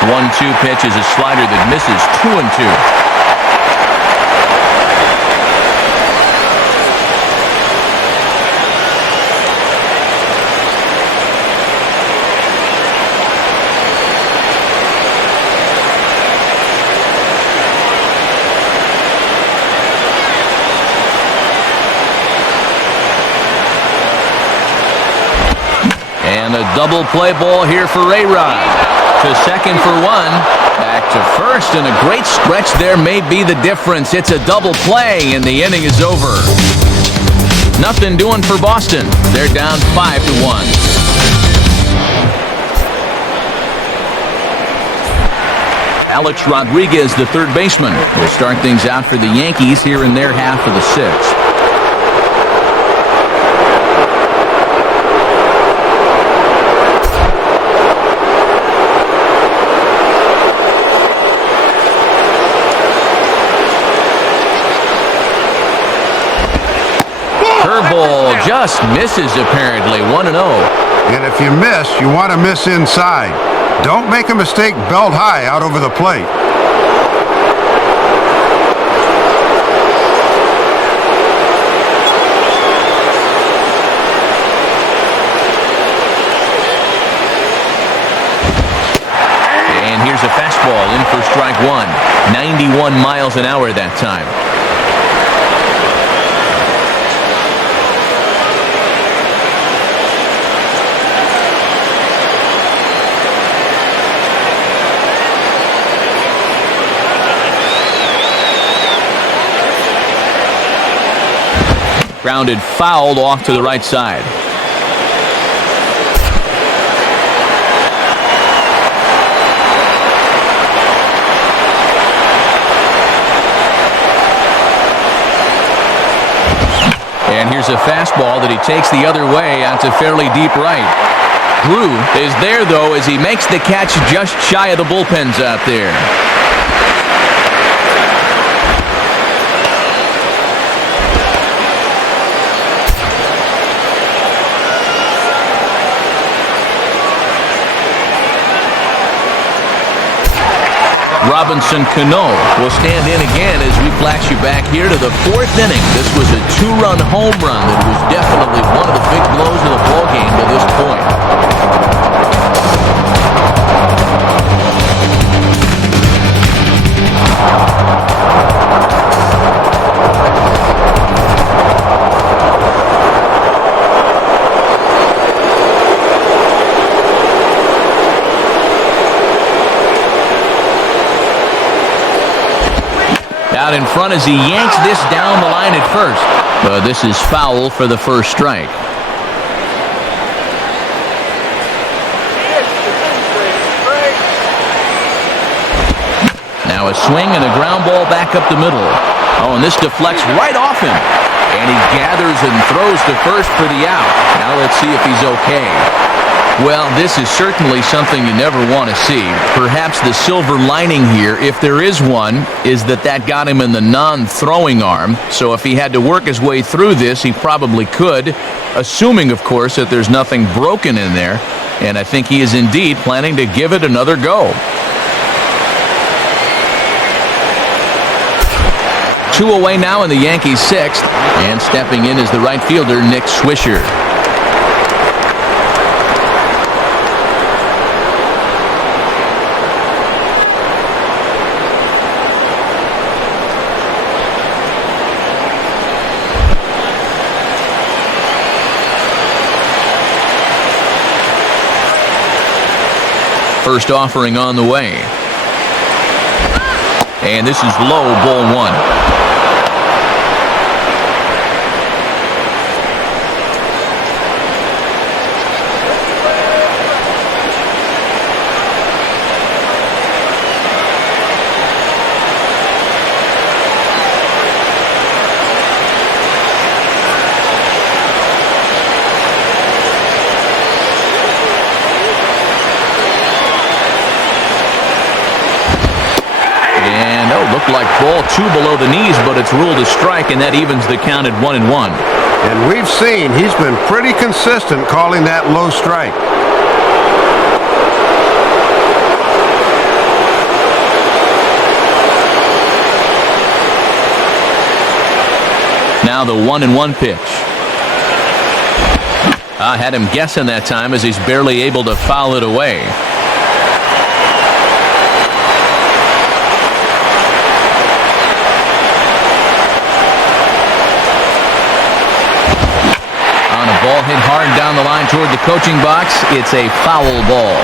The 1-2 pitch is a slider that misses, 2-2. a double play ball here for A-Rod. To second for one. Back to first, and a great stretch there may be the difference. It's a double play, and the inning is over. Nothing doing for Boston. They're down 5-1. Alex Rodriguez, the third baseman, will start things out for the Yankees here in their half of the sixth. Curveball just misses apparently, 1-0. And if you miss, you want to miss inside. Don't make a mistake belt high out over the plate. And here's a fastball in for strike one. 91 miles an hour that time. Grounded fouled off to the right side. And here's a fastball that he takes the other way out to fairly deep right. Drew is there, though, as he makes the catch just shy of the bullpens out there. Robinson Cano will stand in again as we flash you back here to the fourth inning. This was a two-run home run that was definitely one of the big blows of the ballgame to this point. Out in front as he yanks this down the line at first. This is foul for the first strike. Now a swing and a ground ball back up the middle. Oh, and this deflects right off him. And he gathers and throws to first for the out. Now let's see if he's okay. Well, this is certainly something you never want to see. Perhaps the silver lining here, if there is one, is that got him in the non-throwing arm. So if he had to work his way through this, he probably could, assuming, of course, that there's nothing broken in there. And I think he is indeed planning to give it another go. 2 away now in the Yankees' sixth. And stepping in is the right fielder, Nick Swisher. First offering on the way. And this is low, ball one. Like ball two below the knees, but it's ruled a strike, and that evens the count at 1-1. And we've seen he's been pretty consistent calling that low strike. Now the 1-1 pitch. I had him guessing that time as he's barely able to foul it away. Ball hit hard down the line toward the coaching box. It's a foul ball.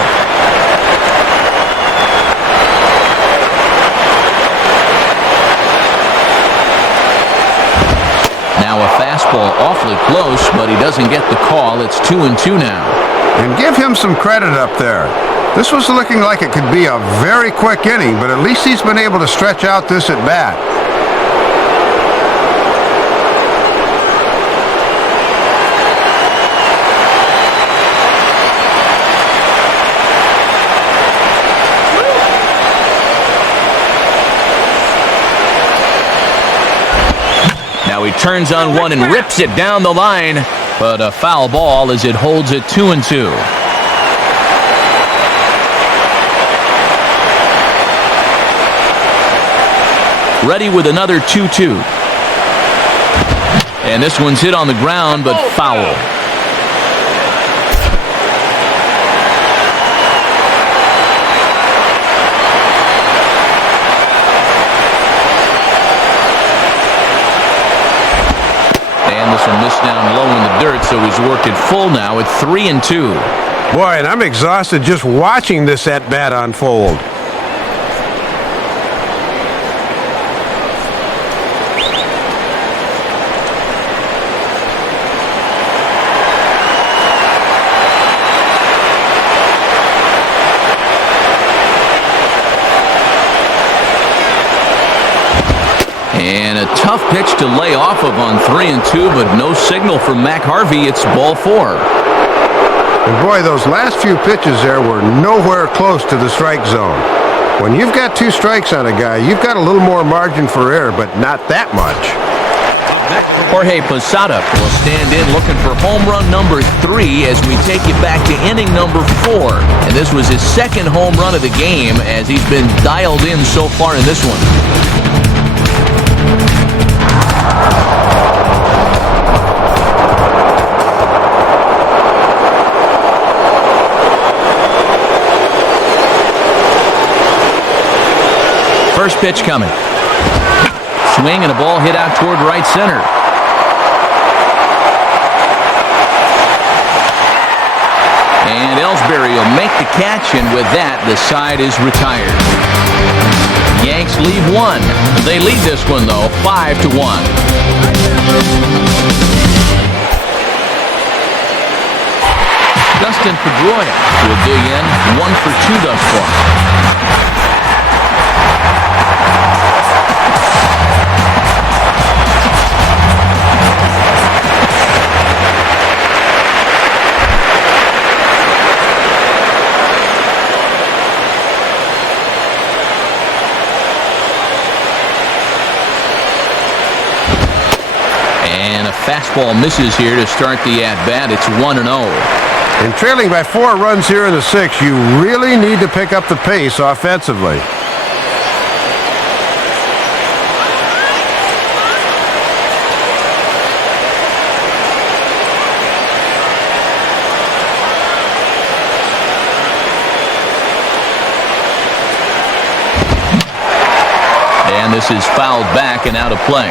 Now a fastball awfully close, but he doesn't get the call. It's 2-2 now. And give him some credit up there. This was looking like it could be a very quick inning, but at least he's been able to stretch out this at bat. Now he turns on one and rips it down the line, but a foul ball as it holds it 2-2. Ready with another 2-2. And this one's hit on the ground, but foul. And this one missed down low in the dirt, so he's worked it full now at 3-2. Boy, and I'm exhausted just watching this at-bat unfold. And a tough pitch to lay off of on 3-2, but no signal from Mac Harvey. It's ball 4. And boy, those last few pitches there were nowhere close to the strike zone. When you've got 2 strikes on a guy, you've got a little more margin for error, but not that much. Jorge Posada will stand in looking for home run number 3 as we take you back to inning number 4. And this was his second home run of the game as he's been dialed in so far in this one. First pitch coming. Swing and a ball hit out toward right center. And Ellsbury will make the catch, and with that, the side is retired. Yanks lead 1. They lead this one, though, 5-1. Dustin Pedroia will dig in, 1 for 2 thus far. Fastball misses here to start the at-bat. It's 1-0. And trailing by 4 runs here in the 6th, you really need to pick up the pace offensively. And this is fouled back and out of play.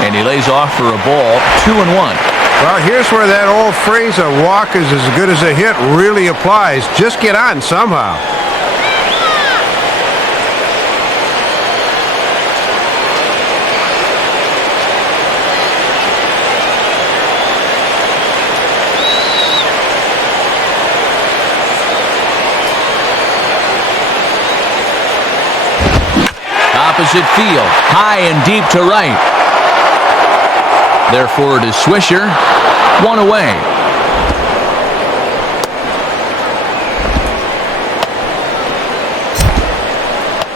And he lays off for a ball, 2-1. Well, here's where that old phrase, a walk is as good as a hit, really applies. Just get on somehow. Opposite field, high and deep to right. Therefore, it is Swisher, 1 away.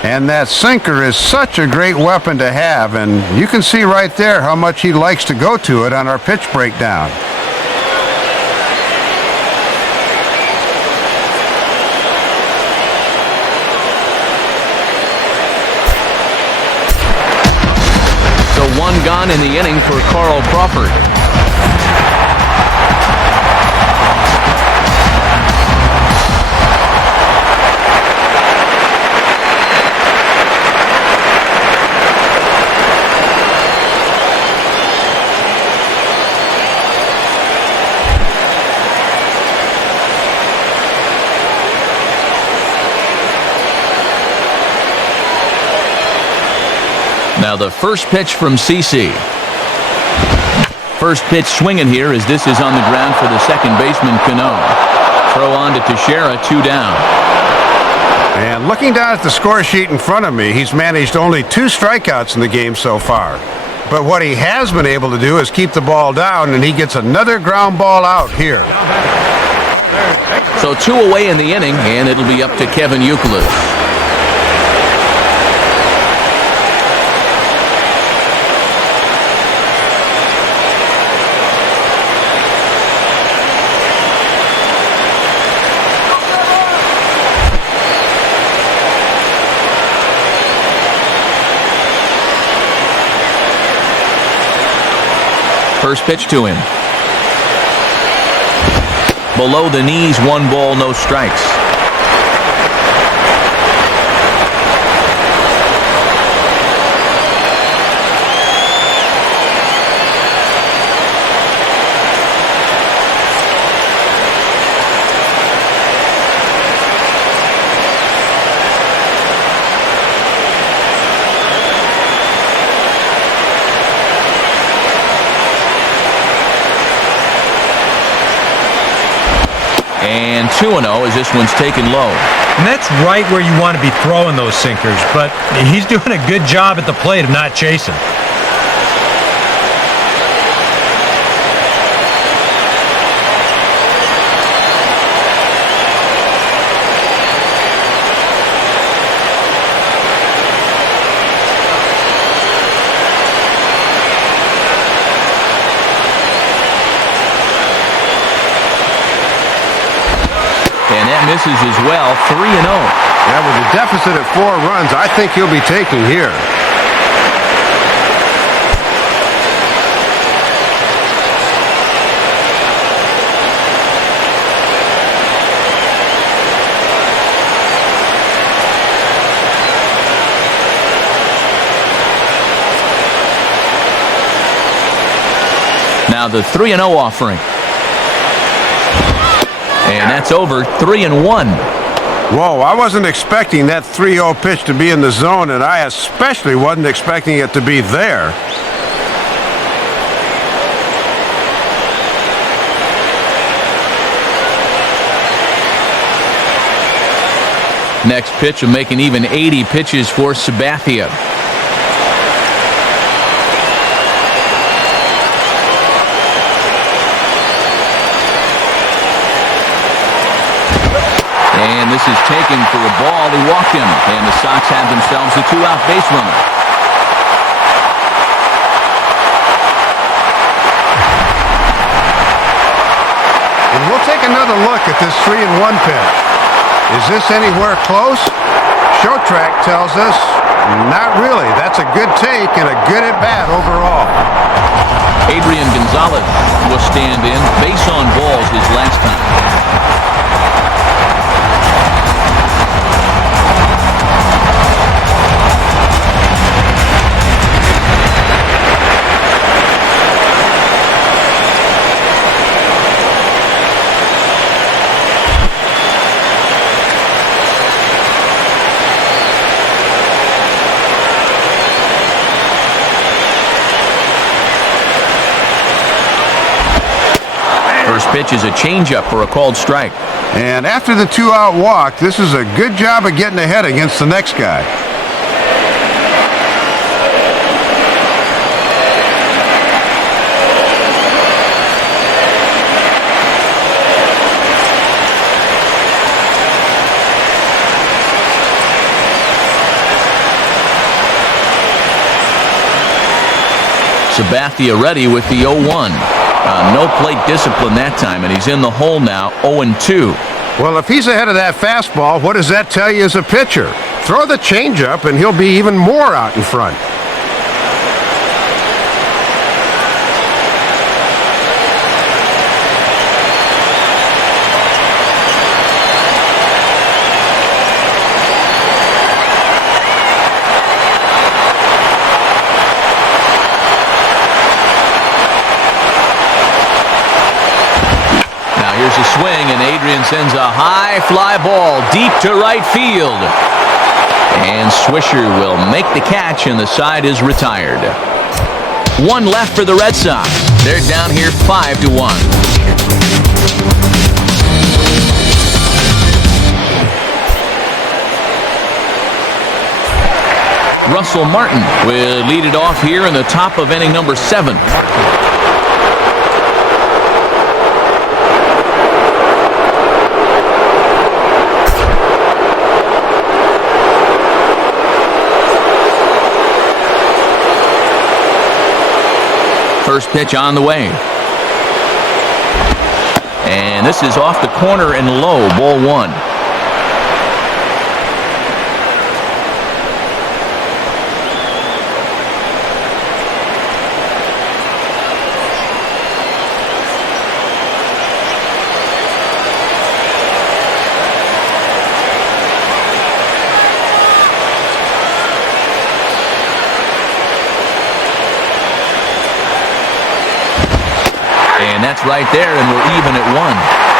And that sinker is such a great weapon to have, and you can see right there how much he likes to go to it on our pitch breakdown. One gone in the inning for Carl Crawford. Now the first pitch from CeCe. First pitch swinging here as this is on the ground for the second baseman, Cano. Throw on to Teixeira, 2 down. And looking down at the score sheet in front of me, he's managed only 2 strikeouts in the game so far. But what he has been able to do is keep the ball down, and he gets another ground ball out here. So 2 away in the inning, and it'll be up to Kevin Youkilis. First pitch to him. Below the knees, 1 ball, no strikes. And 2-0 as this one's taken low. And that's right where you want to be throwing those sinkers, but he's doing a good job at the plate of not chasing. And that misses as well, 3-0. Yeah, with a deficit at 4 runs, I think he'll be taking here. Now the 3-0 offering. And that's over, 3-1. Whoa, I wasn't expecting that 3-0 pitch to be in the zone, and I especially wasn't expecting it to be there. Next pitch will make an even 80 pitches for Sabathia. And this is taken for a ball. He walked him, and the Sox have themselves a 2-out base runner. And we'll take another look at this 3-1 pitch. Is this anywhere close? Show track tells us not really. That's a good take and a good at-bat overall. Adrian Gonzalez will stand in. Base on balls his last time. First pitch is a changeup for a called strike. And after the 2-out walk, this is a good job of getting ahead against the next guy. Sabathia ready with the 0-1. No plate discipline that time, and he's in the hole now, 0-2. Well, if he's ahead of that fastball, what does that tell you as a pitcher? Throw the changeup, and he'll be even more out in front. Here's a swing, and Adrian sends a high fly ball deep to right field. And Swisher will make the catch, and the side is retired. One left for the Red Sox. They're down here 5-1. Russell Martin will lead it off here in the top of inning number 7. First pitch on the way. And this is off the corner and low, ball 1. And that's right there, and we're even at 1.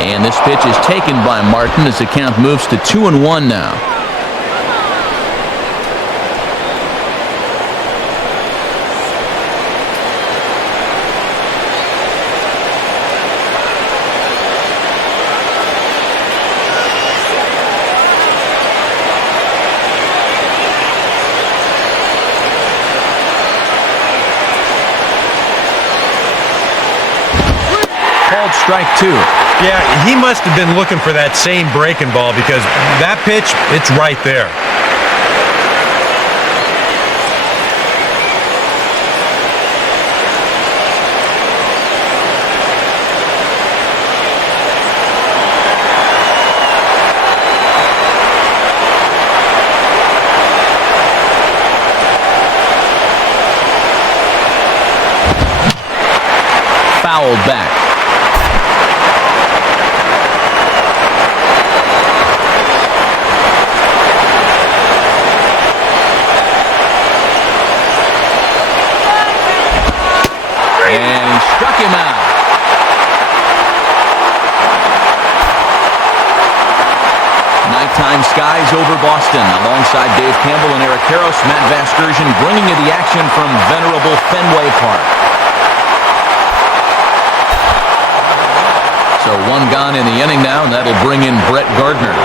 And this pitch is taken by Martin as the count moves to 2-1 now. Called strike 2. Yeah, he must have been looking for that same breaking ball because that pitch, it's right there. Fouled back. And struck him out. Nighttime skies over Boston. Alongside Dave Campbell and Eric Karros, Matt Vasgersian bringing you the action from venerable Fenway Park. So one gone in the inning now, and that'll bring in Brett Gardner.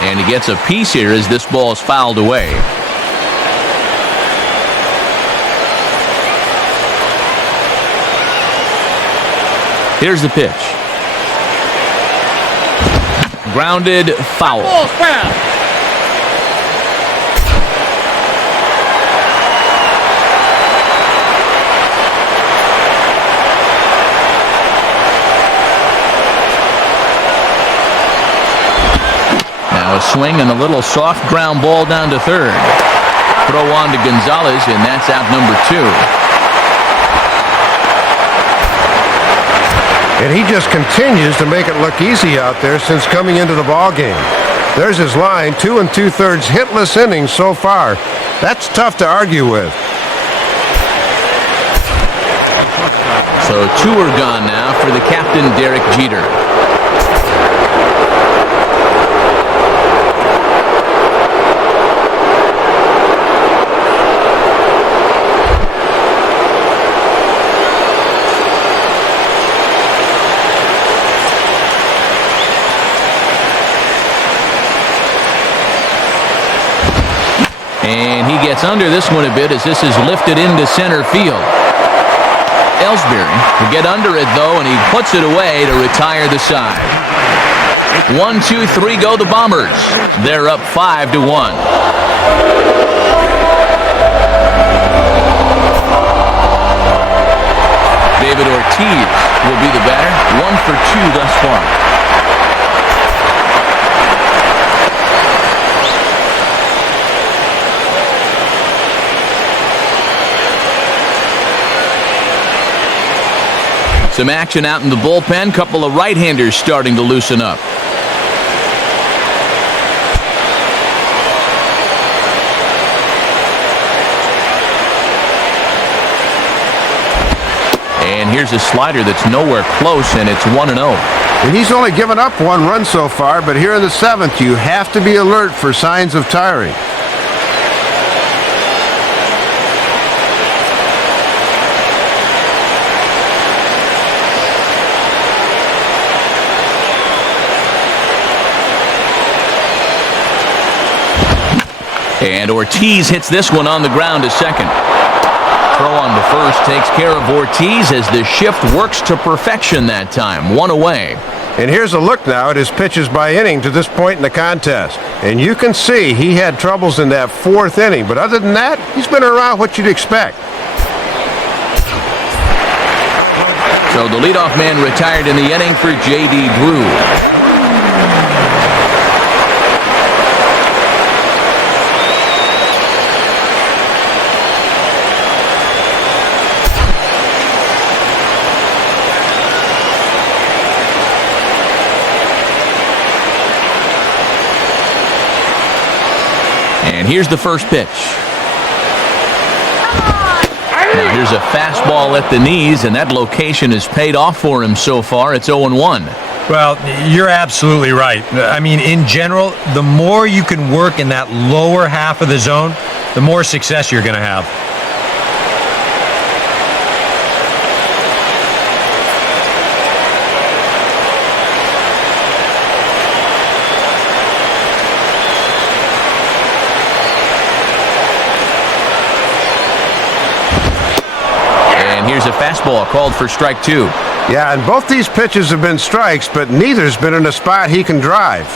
And he gets a piece here as this ball is fouled away. Here's the pitch. Grounded, foul. Ball's foul. Now a swing and a little soft ground ball down to third. Throw on to Gonzalez, and that's out number 2. And he just continues to make it look easy out there since coming into the ball game. There's his line, 2 2/3 hitless innings so far. That's tough to argue with. So 2 are gone now for the captain, Derek Jeter. And he gets under this one a bit as this is lifted into center field. Ellsbury will get under it, though, and he puts it away to retire the side. 1, 2, 3 go the Bombers. They're up 5-1. David Ortiz will be the batter. 1 for 2 thus far. Some action out in the bullpen. Couple of right-handers starting to loosen up. And here's a slider that's nowhere close, and it's 1-0. And he's only given up 1 run so far, but here in the 7th, you have to be alert for signs of tiring. And Ortiz hits this one on the ground to second. Throw on to first takes care of Ortiz as the shift works to perfection that time. 1 away. And here's a look now at his pitches by inning to this point in the contest. And you can see he had troubles in that 4th inning. But other than that, he's been around what you'd expect. So the leadoff man retired in the inning for J.D. Drew. And here's the first pitch. Now here's a fastball at the knees, and that location has paid off for him so far. It's 0-1. Well, you're absolutely right. I mean, in general, the more you can work in that lower half of the zone, the more success you're going to have. Here's a fastball called for strike 2. Yeah, and both these pitches have been strikes, but neither's been in a spot he can drive.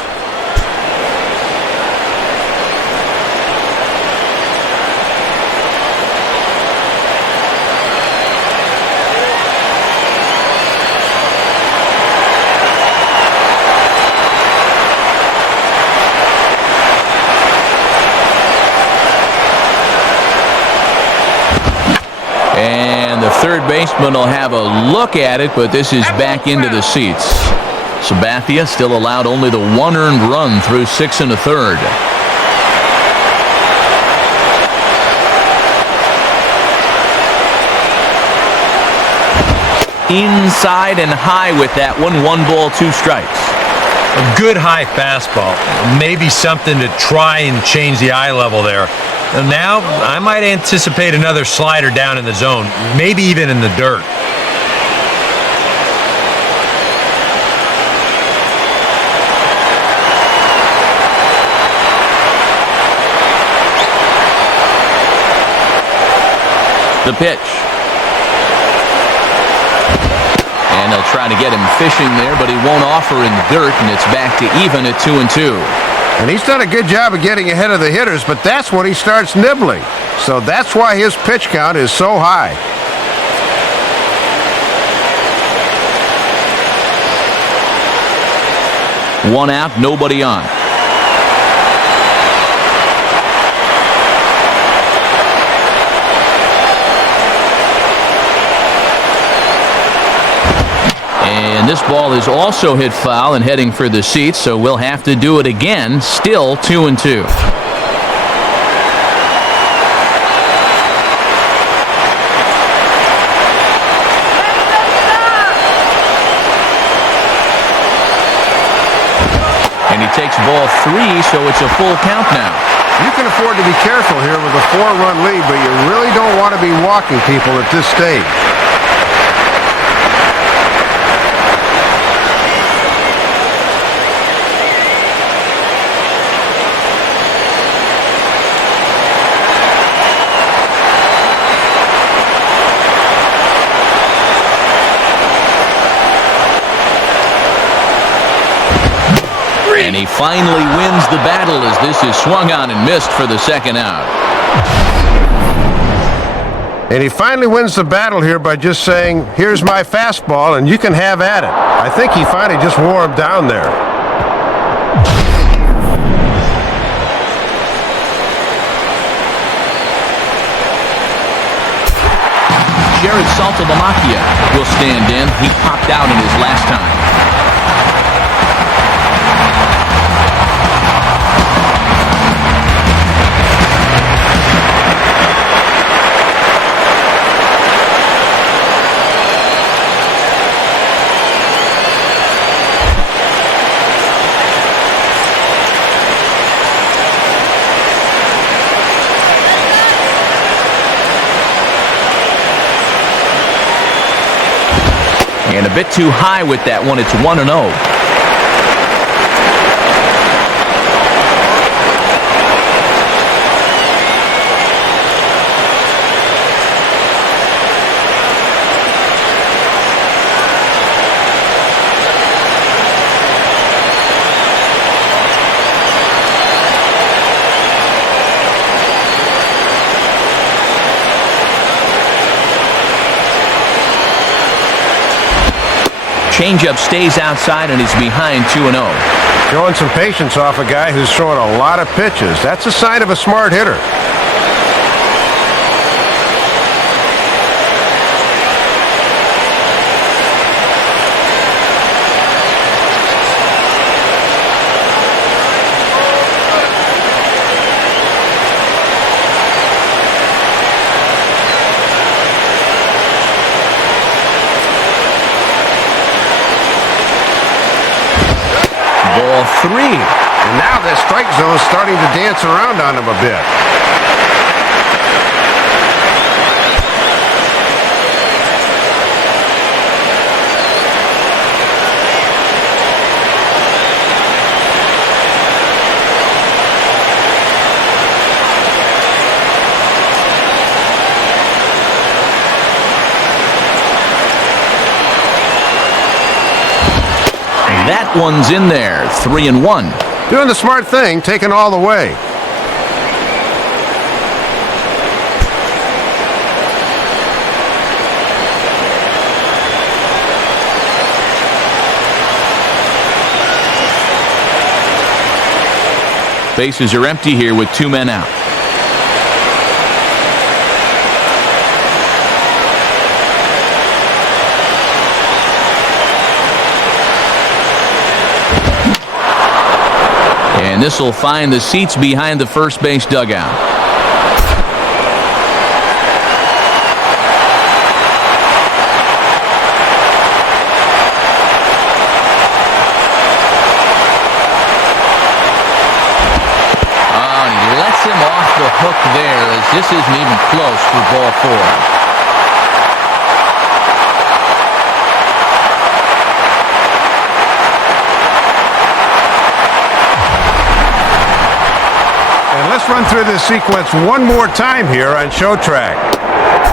And the third baseman will have a look at it, but this is back into the seats. Sabathia still allowed only the 1 earned run through 6 1/3. Inside and high with that one. 1 ball, 2 strikes. A good high fastball. Maybe something to try and change the eye level there. And now, I might anticipate another slider down in the zone, maybe even in the dirt. The pitch. And they'll try to get him fishing there, but he won't offer in the dirt, and it's back to even at 2-2. And he's done a good job of getting ahead of the hitters, but that's when he starts nibbling. So that's why his pitch count is so high. One out, nobody on. And this ball is also hit foul and heading for the seats, so we'll have to do it again. Still 2-2. And he takes ball 3, so it's a full count now. You can afford to be careful here with a 4-run lead, but you really don't want to be walking people at this stage. finally wins the battle as this is swung on and missed for the second out. And he finally wins the battle here by just saying, here's my fastball, and you can have at it. I think he finally just wore him down there. Jared Saltalamacchia will stand in. He popped out in his last time. And a bit too high with that one. It's 1-0. Changeup stays outside and he's behind 2-0. Showing some patience off a guy who's throwing a lot of pitches. That's a sign of a smart hitter. Ball 3. And now that strike zone is starting to dance around on him a bit. That one's in there. 3-1. Doing the smart thing, taking all the way. Bases are empty here with 2 men out. And this will find the seats behind the first base dugout. Oh, and he lets him off the hook there as this isn't even close for ball 4. Let's run through this sequence one more time here on Show Track.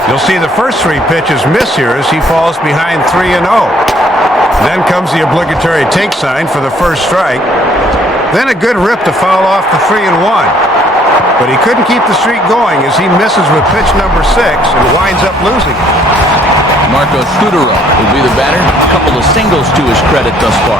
You'll see the first 3 pitches miss here as he falls behind 3-0. Then comes the obligatory take sign for the first strike. Then a good rip to foul off the 3-1. But he couldn't keep the streak going as he misses with pitch number 6 and winds up losing it. Marco Scudero will be the batter. A couple of singles to his credit thus far.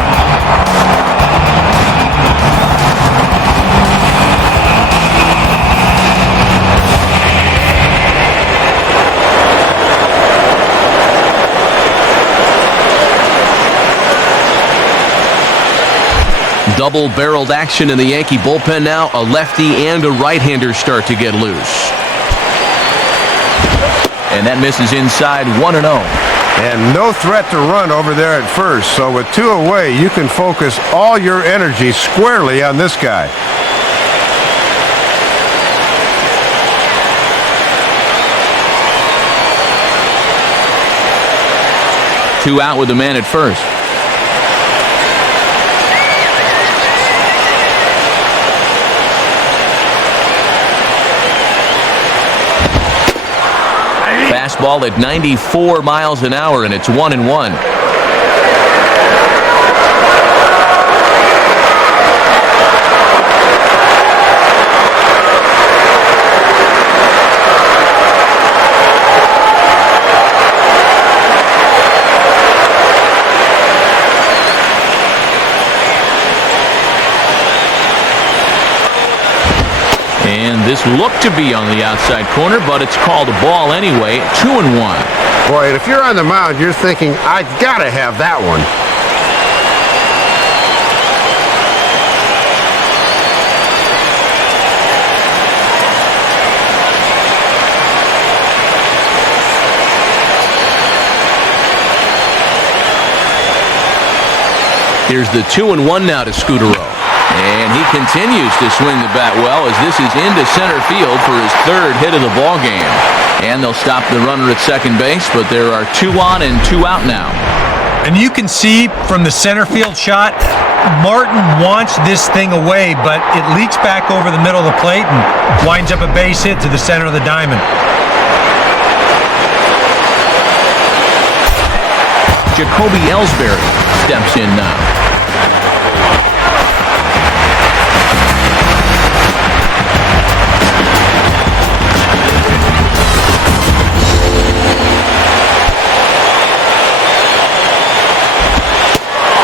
Double-barreled action in the Yankee bullpen now. A lefty and a right-hander start to get loose. And that misses inside 1-0. And no threat to run over there at first. So with 2 away, you can focus all your energy squarely on this guy. Two out with the man at first. Fastball at 94 miles an hour, and it's 1-1. And this looked to be on the outside corner, but it's called a ball anyway. 2-1. Boy, if you're on the mound, you're thinking, I gotta have that one. Here's the 2-1 now to Scudero. And he continues to swing the bat well as this is into center field for his third hit of the ball game. And they'll stop the runner at second base, but there are 2 on and 2 out now. And you can see from the center field shot, Martin wants this thing away, but it leaks back over the middle of the plate and winds up a base hit to the center of the diamond. Jacoby Ellsbury steps in now.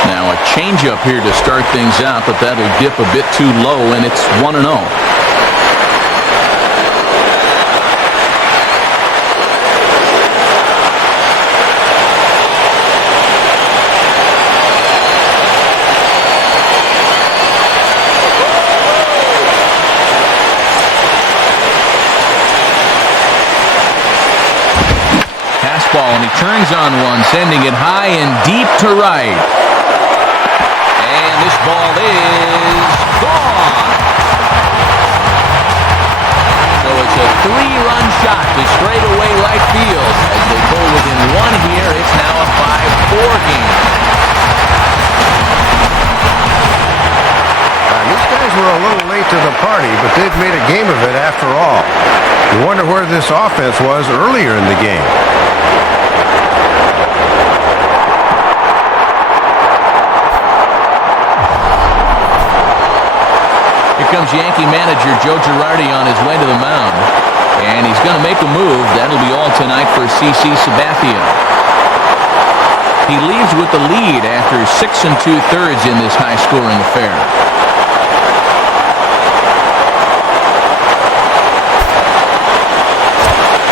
Now a changeup here to start things out, but that'll dip a bit too low, and it's 1-0. And he turns on one, sending it high and deep to right. And this ball is gone. So it's a 3-run shot to straightaway right field. As they go within 1 here, it's now a 5-4 game. These guys were a little late to the party, but they've made a game of it after all. You wonder where this offense was earlier in the game. Here comes Yankee manager Joe Girardi on his way to the mound. And he's going to make a move. That'll be all tonight for CC Sabathia. He leaves with the lead after 6 2/3 in this high-scoring affair.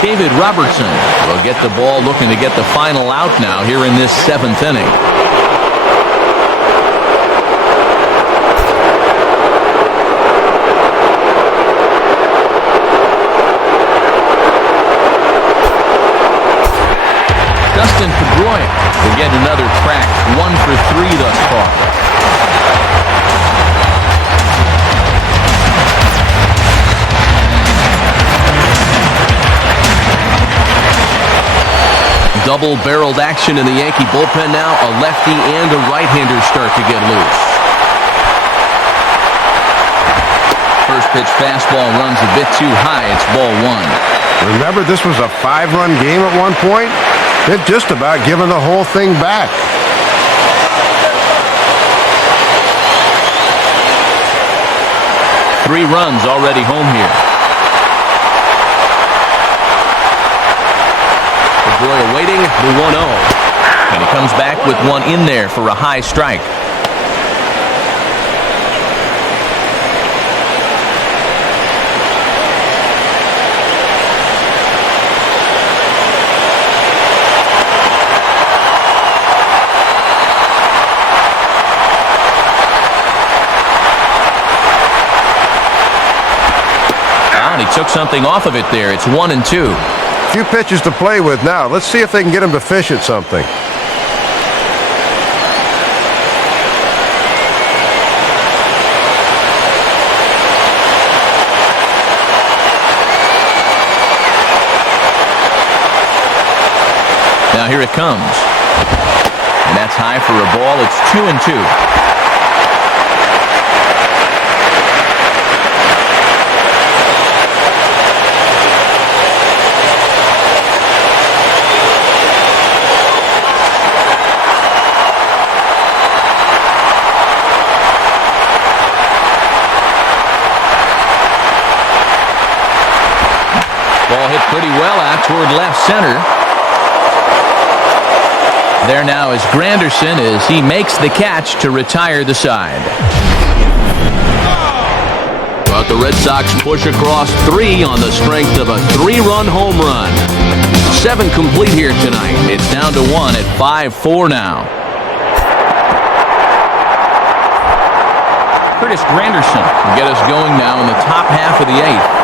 David Robertson will get the ball, looking to get the final out now here in this 7th inning. Dustin Pedroia will get another crack, 1 for 3 thus far. Double-barreled action in the Yankee bullpen now. A lefty and a right-hander start to get loose. First pitch fastball runs a bit too high. It's ball 1. Remember, this was a 5-run game at one point? They've just about given the whole thing back. Three runs already home here. Pedroia waiting, the 1-0. And he comes back with one in there for a high strike. He took something off of it there. It's 1-2. Few pitches to play with now. Let's see if they can get him to fish at something. Now here it comes. And that's high for a ball. It's 2-2. Ball hit pretty well out toward left center. There now is Granderson as he makes the catch to retire the side. Well, But the Red Sox push across 3 on the strength of a 3-run home run. 7 complete here tonight. It's down to 1 at 5-4 now. Curtis Granderson will get us going now in the top half of the 8th.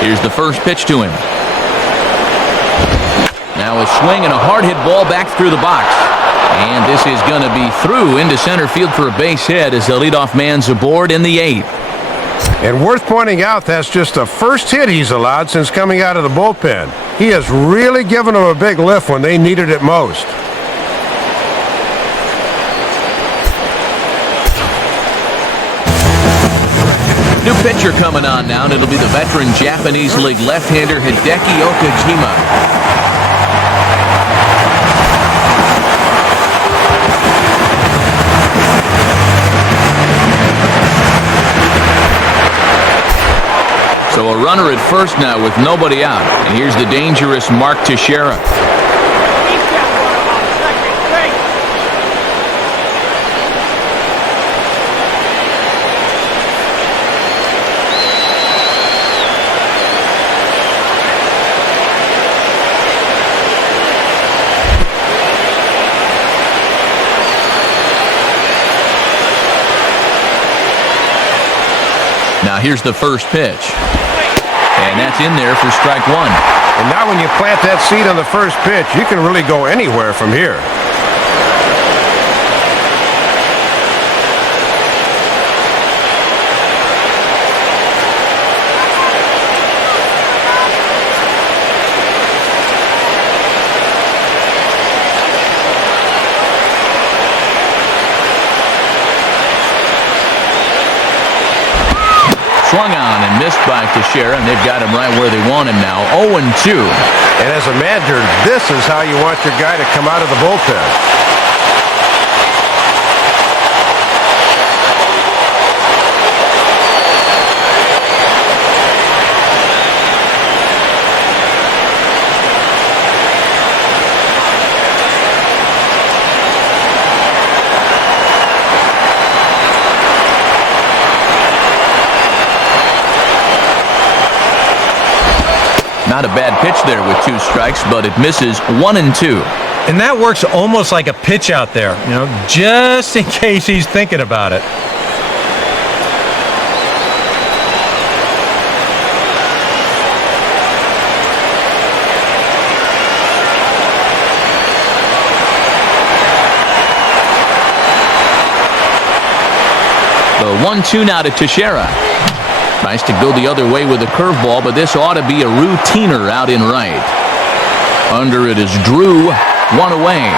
Here's the first pitch to him. Now a swing and a hard hit ball back through the box. And this is going to be through into center field for a base hit as the leadoff man's aboard in the 8th. And worth pointing out, that's just the first hit he's allowed since coming out of the bullpen. He has really given them a big lift when they needed it most. New pitcher coming on now, and it'll be the veteran Japanese League left-hander Hideki Okajima. So a runner at first now with nobody out. And here's the dangerous Mark Teixeira. Now here's the first pitch. And that's in there for strike 1. And now when you plant that seed on the first pitch, you can really go anywhere from here. Swung on and missed by Teixeira, and they've got him right where they want him now, 0-2. And as a manager, this is how you want your guy to come out of the bullpen. Not a bad pitch there with 2 strikes, but it misses 1-2. And that works almost like a pitch out there, you know, just in case he's thinking about it. The 1-2 now to Teixeira. Tries to go the other way with a curveball, but this ought to be a routiner out in right. Under it is Drew, 1 away.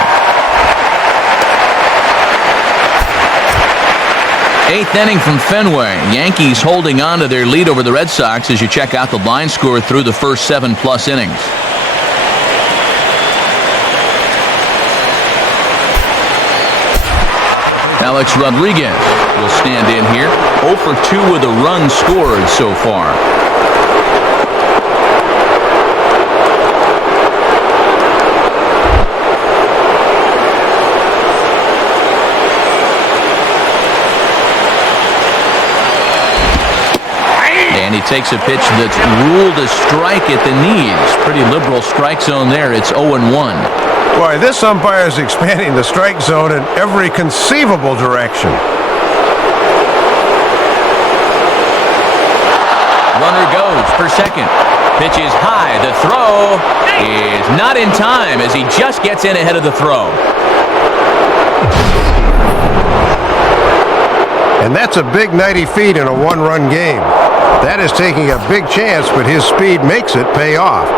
8th inning from Fenway. Yankees holding on to their lead over the Red Sox as you check out the line score through the first 7+ innings. Alex Rodriguez will stand in here. 0 for 2 with a run scored so far. And he takes a pitch that's ruled a strike at the knees. Pretty liberal strike zone there. It's 0-1. Boy, this umpire is expanding the strike zone in every conceivable direction. Runner goes for second. Pitch is high. The throw is not in time as he just gets in ahead of the throw. And that's a big 90 feet in a 1-run game. That is taking a big chance, but his speed makes it pay off.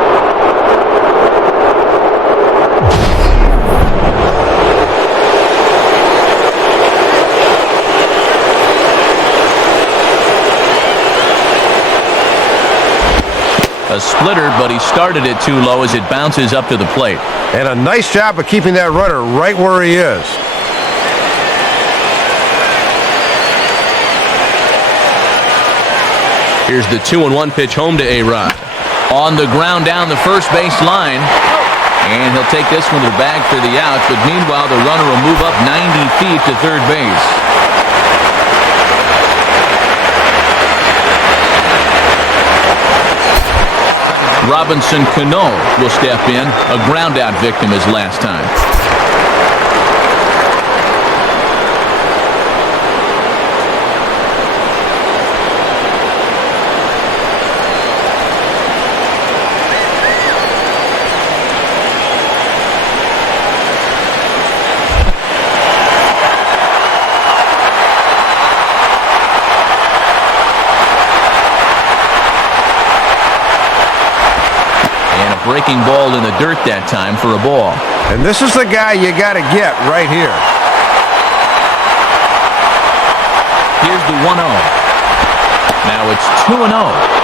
A splitter, but he started it too low as it bounces up to the plate. And a nice job of keeping that runner right where he is. Here's the 2-1 pitch home to A-Rod. On the ground down the first base line. And he'll take this one to the bag for the out. But meanwhile, the runner will move up 90 feet to third base. Robinson Cano will step in. A ground out victim as last time. Breaking ball in the dirt that time for a ball. And this is the guy you got to get right here. Here's the 1-0. Now it's 2-0.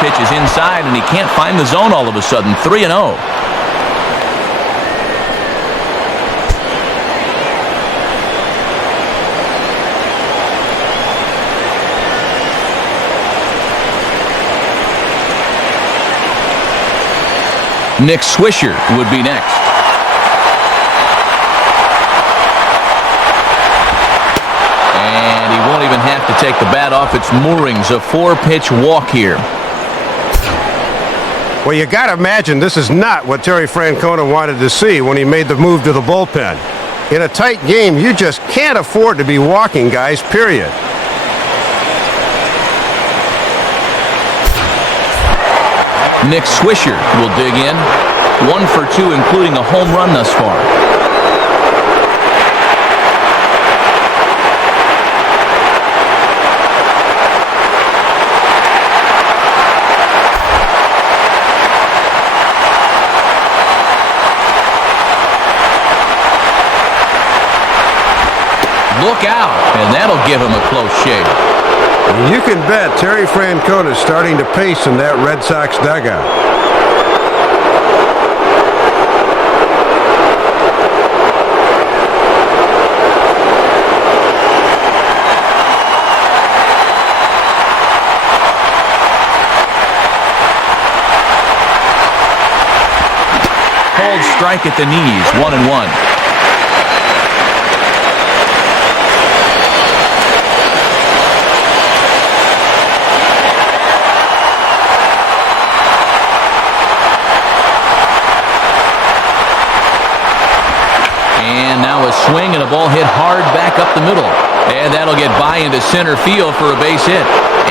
Pitch is inside, and he can't find the zone all of a sudden. 3-0. Nick Swisher would be next. And he won't even have to take the bat off its moorings. A 4-pitch walk here. Well, you got to imagine this is not what Terry Francona wanted to see when he made the move to the bullpen. In a tight game, you just can't afford to be walking guys, period. Nick Swisher will dig in. 1 for 2, including a home run thus far. Look out, and that'll give him a close shave. You can bet Terry Francona is starting to pace in that Red Sox dugout. Cold strike at the knees, 1-1. Swing and a ball hit hard back up the middle. And that'll get by into center field for a base hit.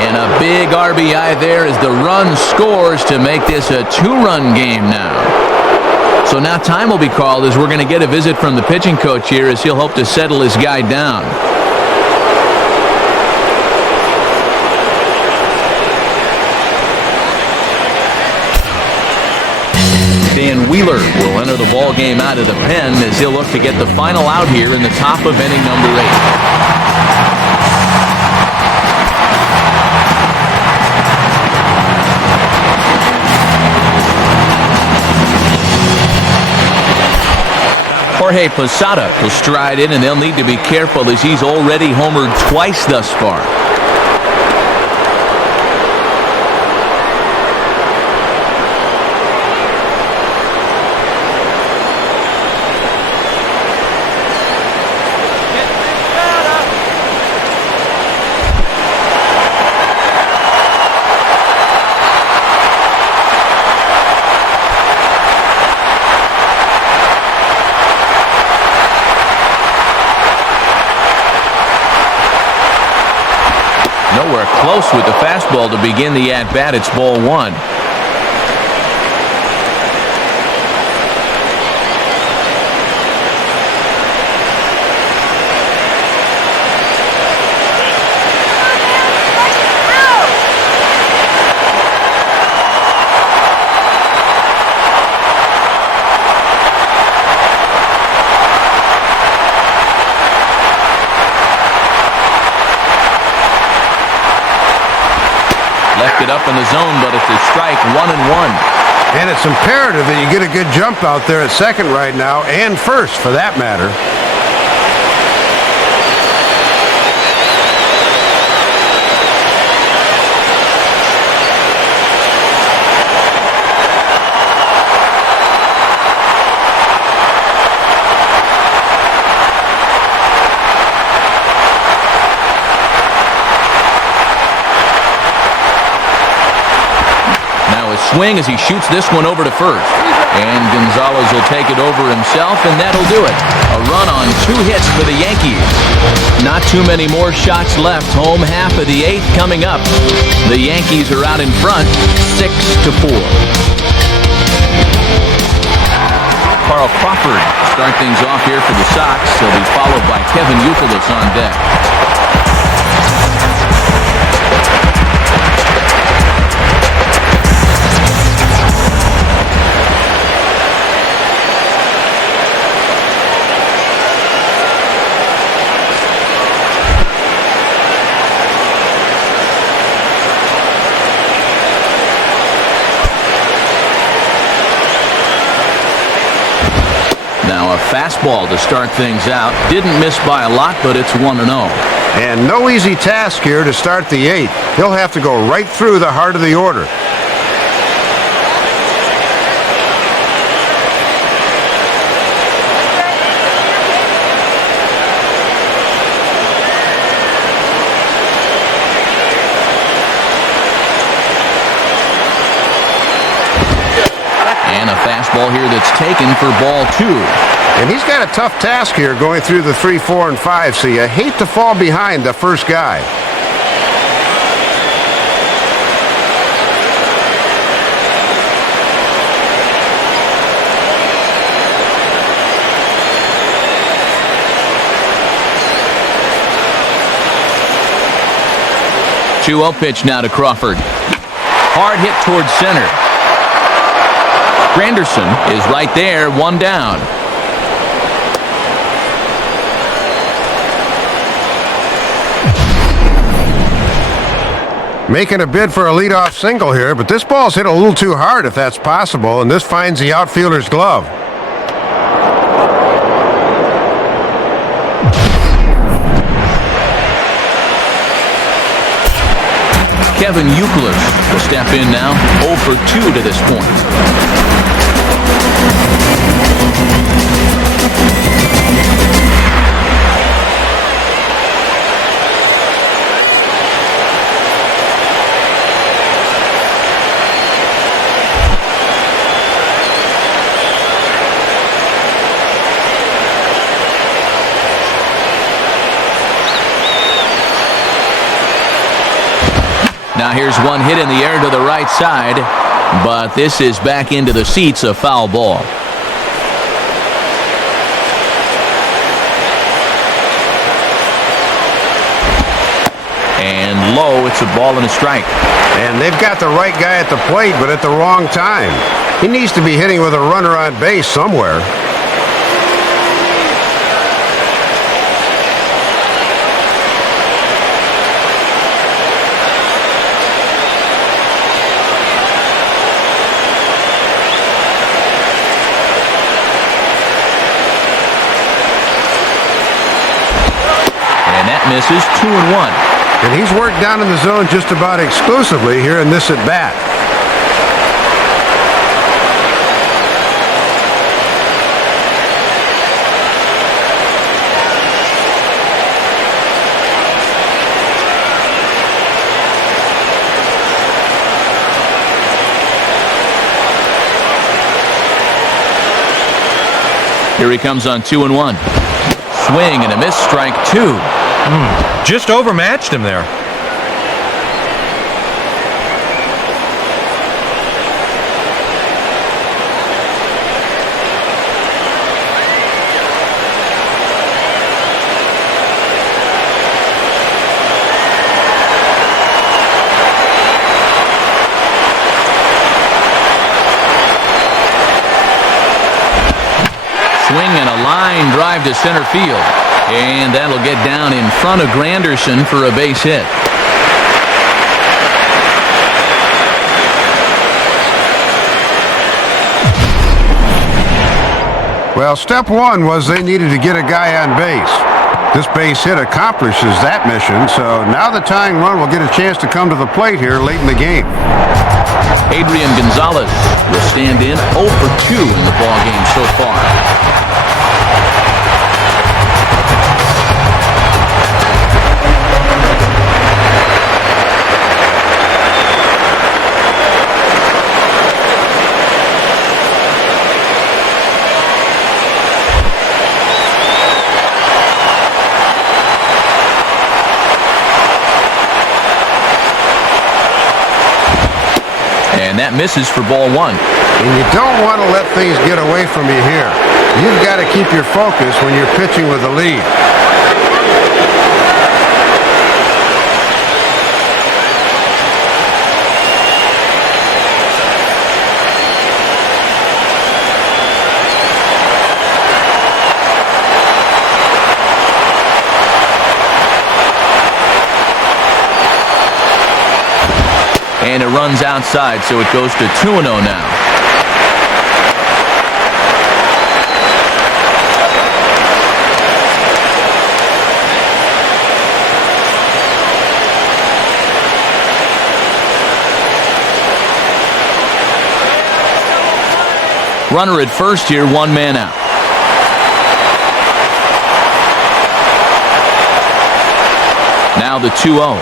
And a big RBI there as the run scores to make this a 2-run game now. So now time will be called as we're going to get a visit from the pitching coach here as he'll hope to settle his guy down. Dan Wheeler will enter the ball game out of the pen as he'll look to get the final out here in the top of inning number 8. Jorge Posada will stride in, and they'll need to be careful as he's already homered twice thus far. Nowhere close with the fastball to begin the at-bat. It's ball 1. picked it up in the zone, but it's a strike, 1-1. And it's imperative that you get a good jump out there at second right now, and first for that matter. Swing as he shoots this one over to first. And Gonzalez will take it over himself, and that'll do it. A run on 2 hits for the Yankees. Not too many more shots left. Home half of the 8th coming up. The Yankees are out in front, 6-4. Carl Crawford start things off here for the Sox. He'll be followed by Kevin Youkilis on deck. Now a fastball to start things out. Didn't miss by a lot, but it's 1-0. And no easy task here to start the 8th. He'll have to go right through the heart of the order. And a fastball here that's taken for ball 2. And he's got a tough task here going through the 3, 4, and 5, so you hate to fall behind the first guy. Two-0 pitch now to Crawford. Hard hit towards center. Granderson is right there, 1 down. Making a bid for a leadoff single here, but this ball's hit a little too hard if that's possible, and this finds the outfielder's glove. Kevin Youkilis will step in now, 0 for 2 to this point. Now here's one hit in the air to the right side, but this is back into the seats, a foul ball. And low, it's a ball and a strike. And they've got the right guy at the plate, but at the wrong time. He needs to be hitting with a runner on base somewhere. Misses, 2-1. And he's worked down in the zone just about exclusively here in this at-bat. Here he comes on 2-1. Swing and a miss, strike 2. Just overmatched him there. Swing and a line drive to center field. And that'll get down in front of Granderson for a base hit. Well, step one was they needed to get a guy on base. This base hit accomplishes that mission, so now the tying run will get a chance to come to the plate here late in the game. Adrian Gonzalez will stand in 0 for 2 in the ballgame so far. And that misses for ball 1. And you don't want to let things get away from you here. You've got to keep your focus when you're pitching with a lead. And it runs outside, so it goes to 2-0 now. Runner at first here, 1 man out. Now the 2-0.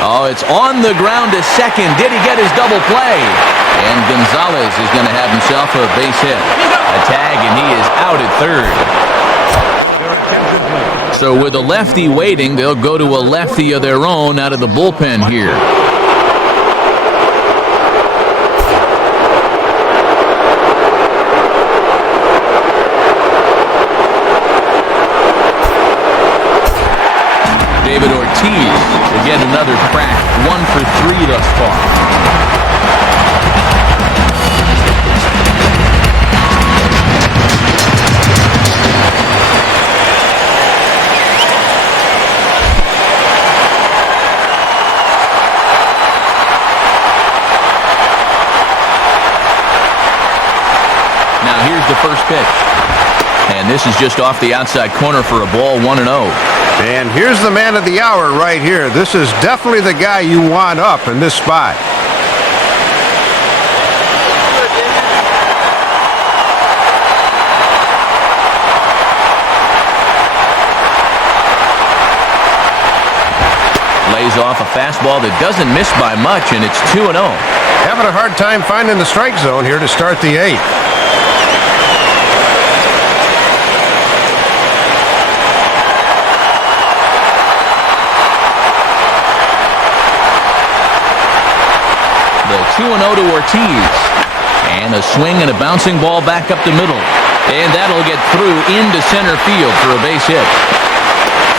Oh, it's on the ground to second. Did he get his double play? And Gonzalez is going to have himself a base hit. A tag, and he is out at third. So with a lefty waiting, they'll go to a lefty of their own out of the bullpen here. David Ortiz will get another crack. 1 for 3 thus far. Now here's the first pitch. And this is just off the outside corner for a ball, 1-0. And here's the man of the hour right here. This is definitely the guy you want up in this spot. Lays off a fastball that doesn't miss by much, and it's 2-0. Having a hard time finding the strike zone here to start the 8th. The 2-0 to Ortiz. And a swing and a bouncing ball back up the middle. And that'll get through into center field for a base hit.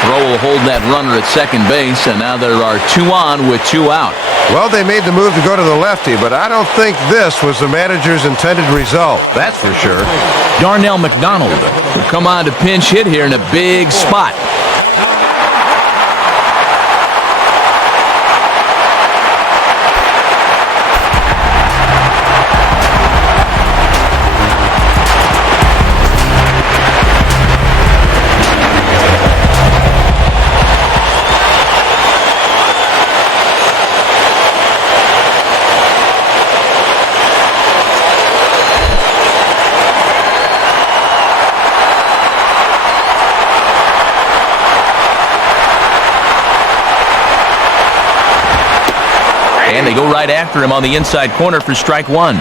Throw will hold that runner at second base, and now there are 2 on with 2 out. Well, they made the move to go to the lefty, but I don't think this was the manager's intended result. That's for sure. Darnell McDonald will come on to pinch hit here in a big spot. And they go right after him on the inside corner for strike 1.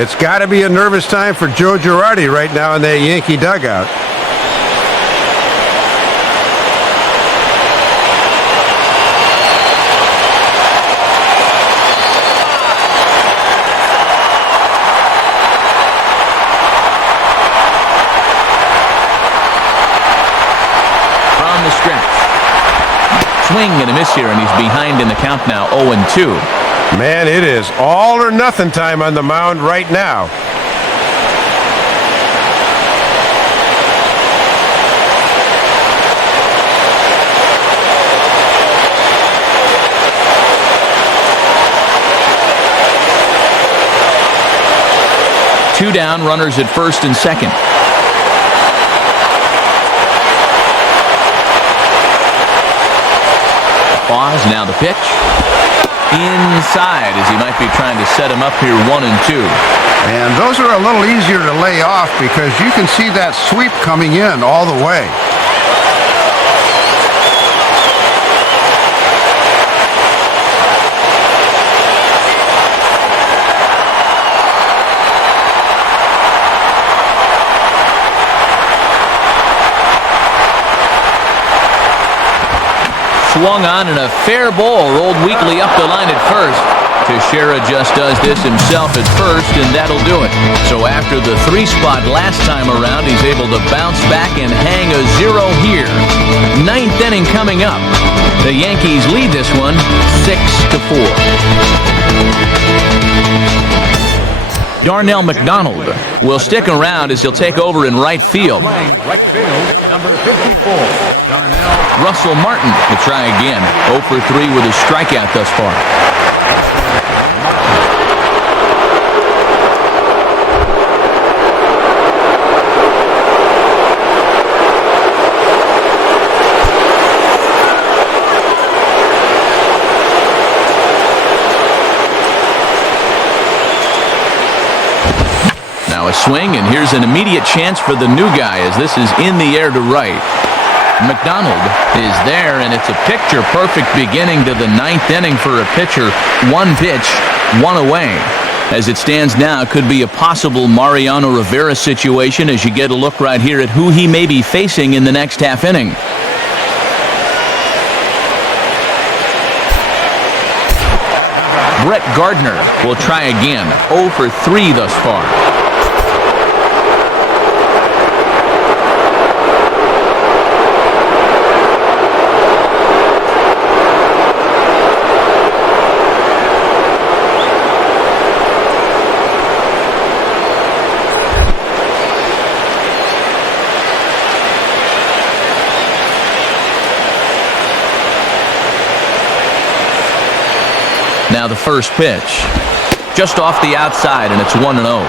It's got to be a nervous time for Joe Girardi right now in that Yankee dugout. From the stretch. Swing and a miss here, and he's behind in the count now, 0-2. Man, it is all or nothing time on the mound right now. Two down, runners at first and second. pause. Now the pitch. Inside, as he might be trying to set him up here 1-2. And those are a little easier to lay off because you can see that sweep coming in all the way. Swung on and a fair ball rolled weakly up the line at first. Teixeira just does this himself at first, and that'll do it. So after the 3-spot last time around, he's able to bounce back and hang a 0 here. 9th inning coming up. The Yankees lead this one 6-4. Darnell McDonald will stick around as he'll take over in right field. Right field, number 54, Darnell. Russell Martin will try again. 0 for 3 with a strikeout thus far. Now a swing, and here's an immediate chance for the new guy as this is in the air to right. McDonald is there, and it's a picture-perfect beginning to the 9th inning for a pitcher. 1 pitch, 1 away. As it stands now, could be a possible Mariano Rivera situation as you get a look right here at who he may be facing in the next half inning. Brett Gardner will try again. 0 for 3 thus far. Now the first pitch. Just off the outside, and it's 1-0.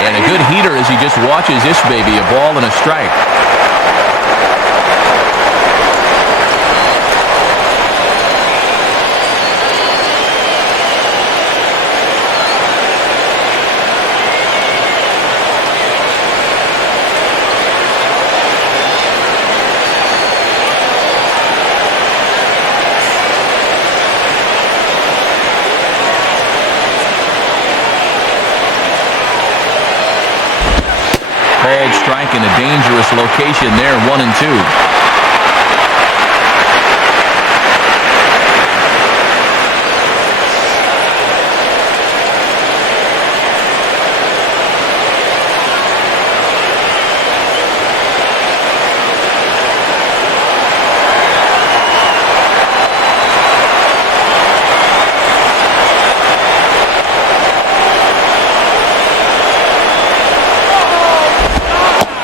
And a good heater as he just watches this baby, a ball and a strike. Called strike in a dangerous location there, 1-2.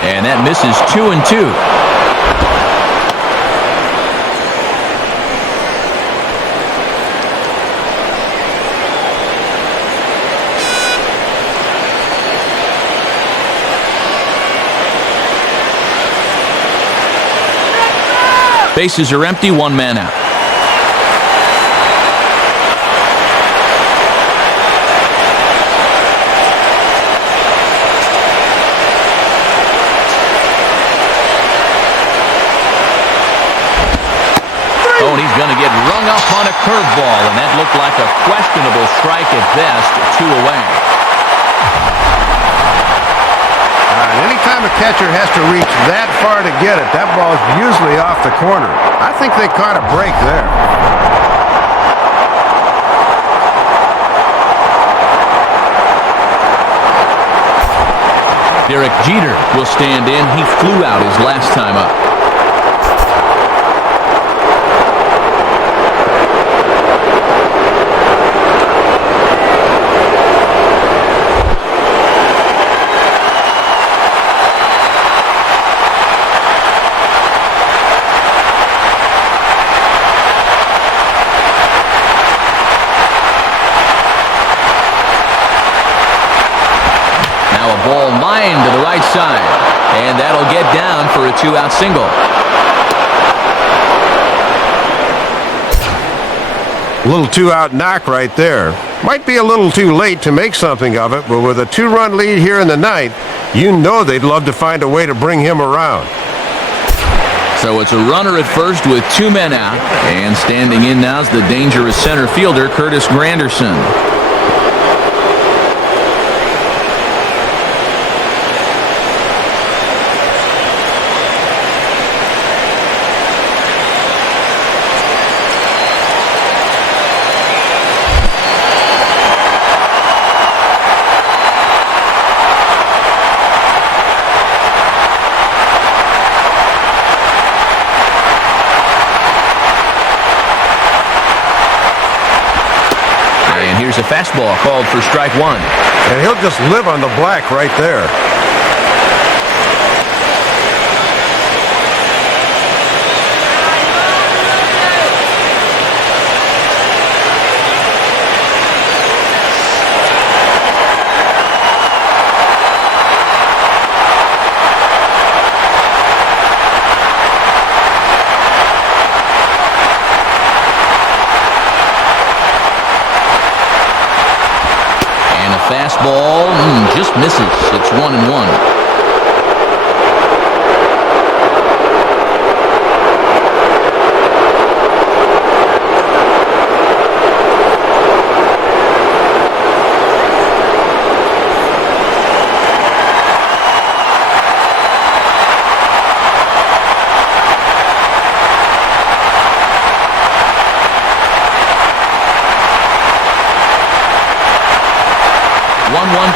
And that misses 2-2. Bases are empty, 1 man out. Oh, and he's going to get rung up on a curveball, and that looked like a questionable strike at best. 2 away. Anytime a catcher has to reach that far to get it, that ball's usually off the corner. I think they caught a break there. Derek Jeter will stand in. He flew out his last time up. line to the right side. And that'll get down for a 2-out single. A little 2-out knock right there. Might be a little too late to make something of it, but with a 2-run lead here in the ninth, you know they'd love to find a way to bring him around. So it's a runner at first with 2 men out. And standing in now is the dangerous center fielder, Curtis Granderson. A fastball called for strike 1. And he'll just live on the black right there. Fastball just misses. It's 1-1.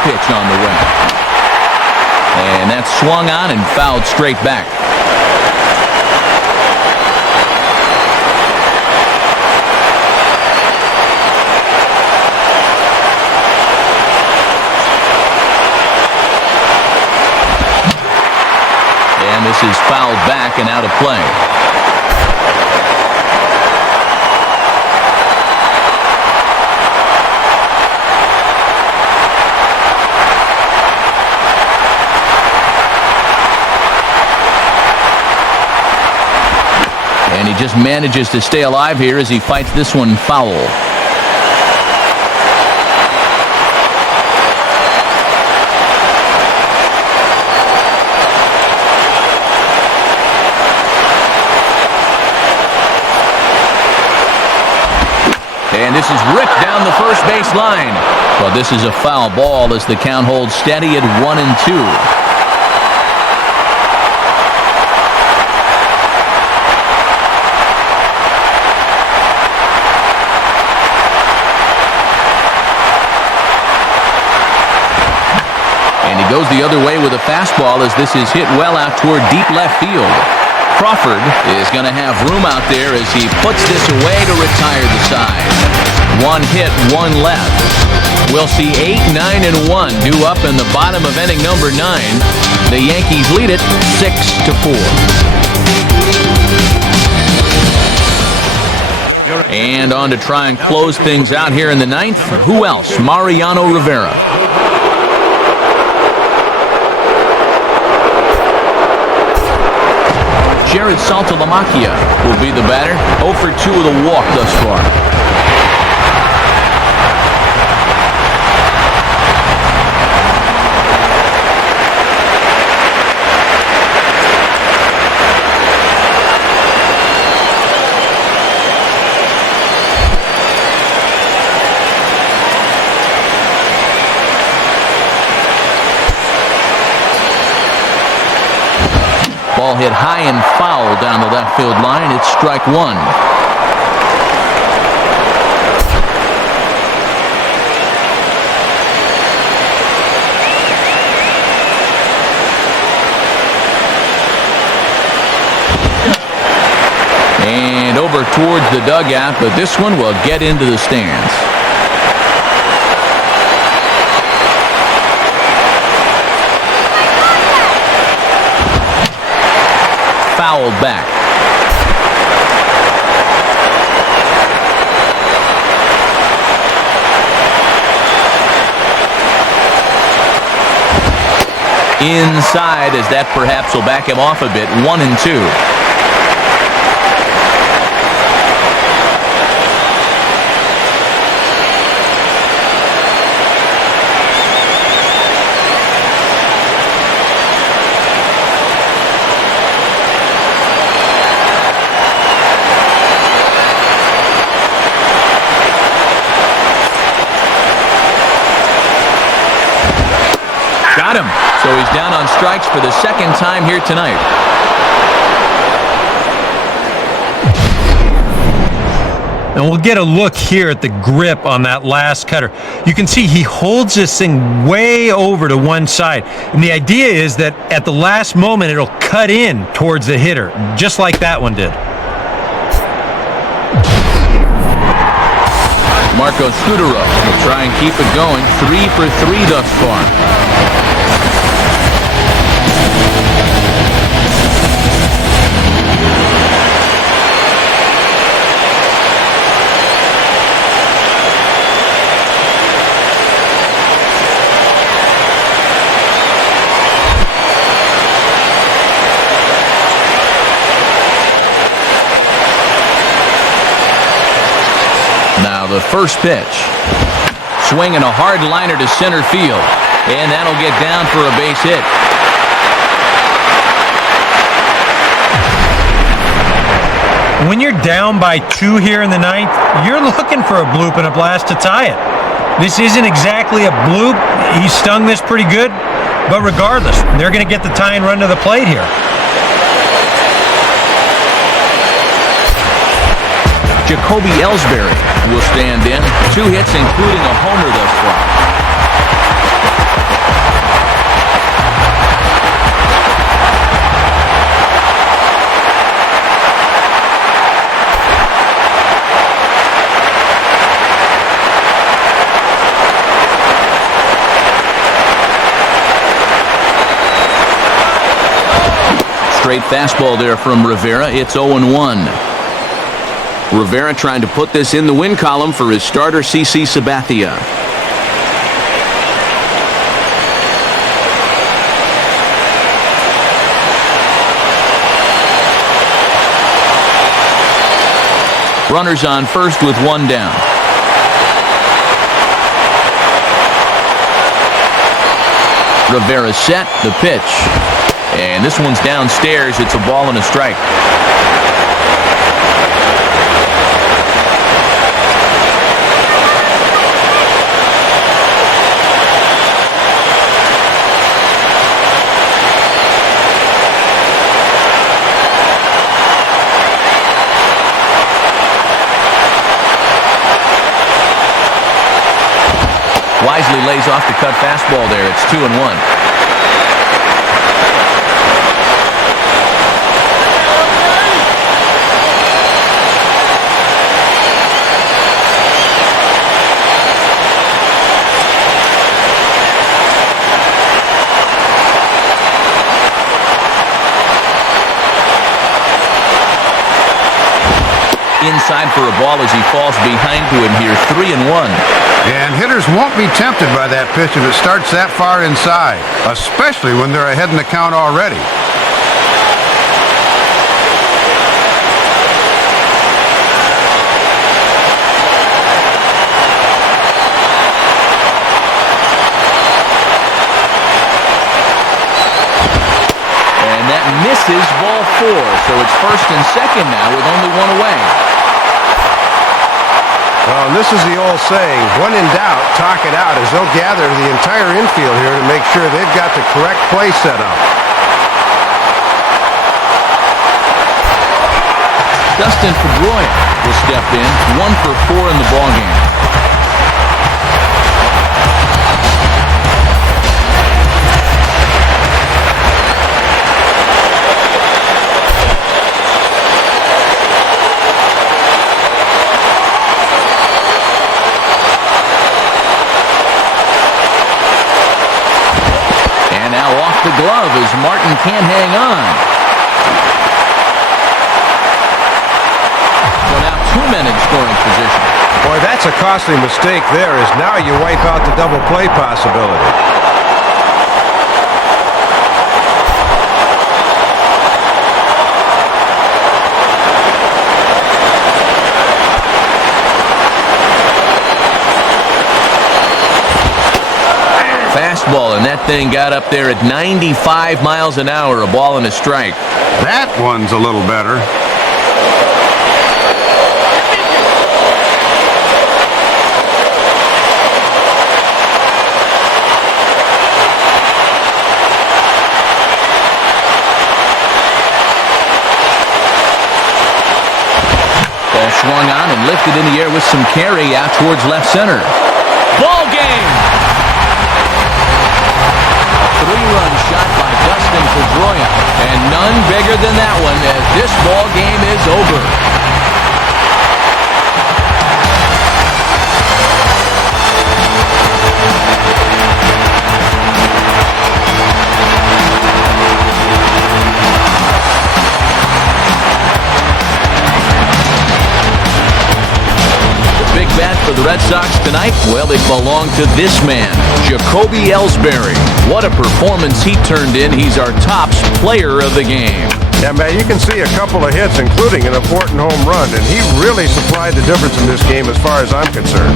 Pitch on the way. And that's swung on and fouled straight back. And this is fouled back and out of play. And he just manages to stay alive here as he fights this one foul. And this is ripped down the first base line. Well, this is a foul ball as the count holds steady at 1-2. Goes the other way with a fastball as this is hit well out toward deep left field. Crawford is going to have room out there as he puts this away to retire the side. 1 hit, 1 left. We'll see 8, 9, and 1 due up in the bottom of inning number 9. The Yankees lead it 6-4. And on to try and close things out here in the 9th. Who else? Mariano Rivera. Jared Saltalamacchia will be the batter. 0 for 2 with a walk thus far. Ball hit high and foul down the left field line. It's strike 1. And over towards the dugout, but this one will get into the stands. Fouled back. inside, as that perhaps will back him off a bit. 1-2. Got him. So he's down on strikes for the second time here tonight. And we'll get a look here at the grip on that last cutter. You can see he holds this thing way over to one side. And the idea is that at the last moment, it'll cut in towards the hitter, just like that one did. Marco Scudero will try and keep it going. 3 for 3 thus far. The first pitch. Swinging a hard liner to center field. And that'll get down for a base hit. When you're down by 2 here in the ninth, you're looking for a bloop and a blast to tie it. This isn't exactly a bloop. He stung this pretty good. But regardless, they're going to get the tying run to the plate here. Jacoby Ellsbury will stand in. 2 hits, including a homer thus far. Straight fastball there from Rivera. It's 0-1. Rivera trying to put this in the win column for his starter, CC Sabathia. Runners on first with 1 down. Rivera set, the pitch. And this one's downstairs. It's a ball and a strike. Wisely lays off the cut fastball there. It's 2-1. Inside for a ball as he falls behind to him here. 3-1. And hitters won't be tempted by that pitch if it starts that far inside, especially when they're ahead in the count already. And that misses ball 4, so it's first and second now with only 1 away. Well, this is the old saying, when in doubt, talk it out, as they'll gather the entire infield here to make sure they've got the correct play set up. Dustin Pedroia will step in, 1 for 4 in the ballgame. The glove as Martin can't hang on. So now 2 men in scoring position. Boy, that's a costly mistake there, as now you wipe out the double play possibility. fastball, and that thing got up there at 95 miles an hour, a ball and a strike. That one's a little better. Ball swung on and lifted in the air with some carry out towards left center. Ball game! Three-run shot by Dustin Pedroia, and none bigger than that one as this ball game is over. Big bat for the Red Sox tonight? Well, it belonged to this man, Jacoby Ellsbury. What a performance he turned in. He's our tops player of the game. Yeah, man, you can see a couple of hits, including an important home run, and he really supplied the difference in this game as far as I'm concerned.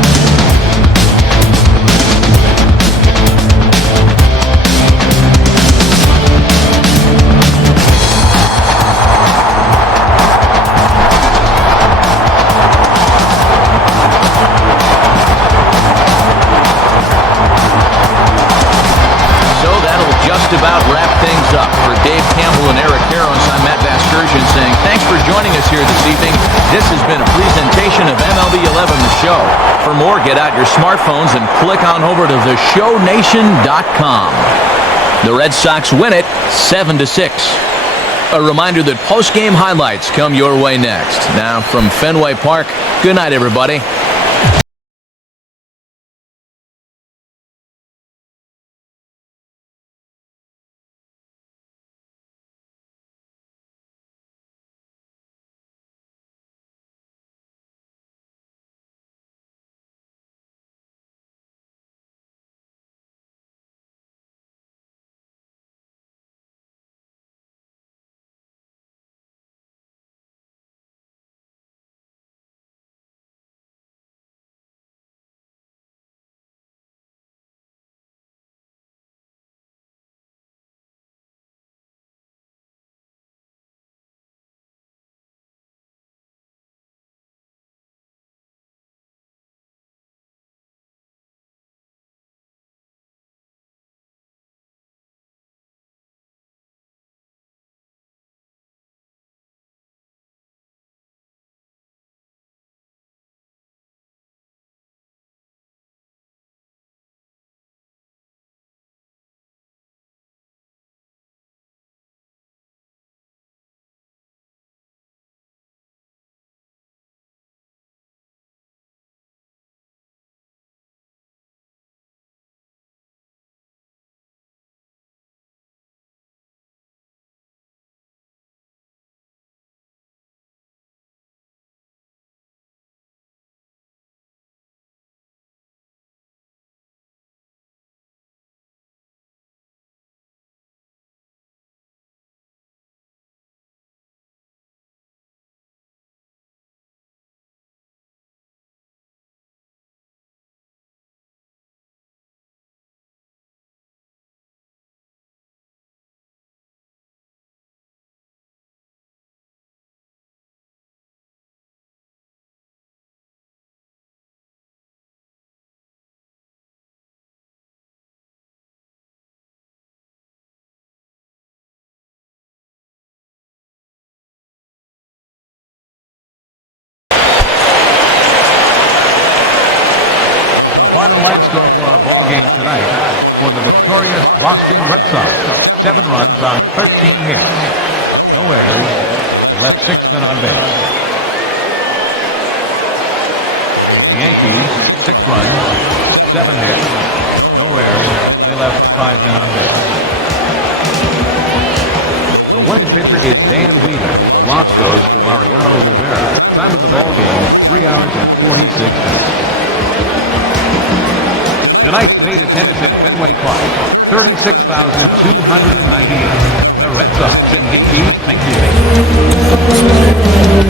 About wrap things up. For Dave Campbell and Eric Harris, I'm Matt Vasgersian saying thanks for joining us here this evening. This has been a presentation of MLB 11 The Show. For more, get out your smartphones and click on over to theshownation.com. The Red Sox win it 7-6. A reminder that post-game highlights come your way next. Now from Fenway Park, good night, everybody. Final line score for our ball game tonight for the victorious Boston Red Sox. 7 runs on 13 hits. No errors. They left 6 men on base. For the Yankees, 6 runs, 7 hits. No errors. They left 5 men on base. The winning pitcher is Dan Weaver. The loss goes to Mariano Rivera. Time of the ball game, 3 hours and 46 minutes. Tonight's paid attendance at Fenway Park, 36,298. The Red Sox and Yankees, thank you.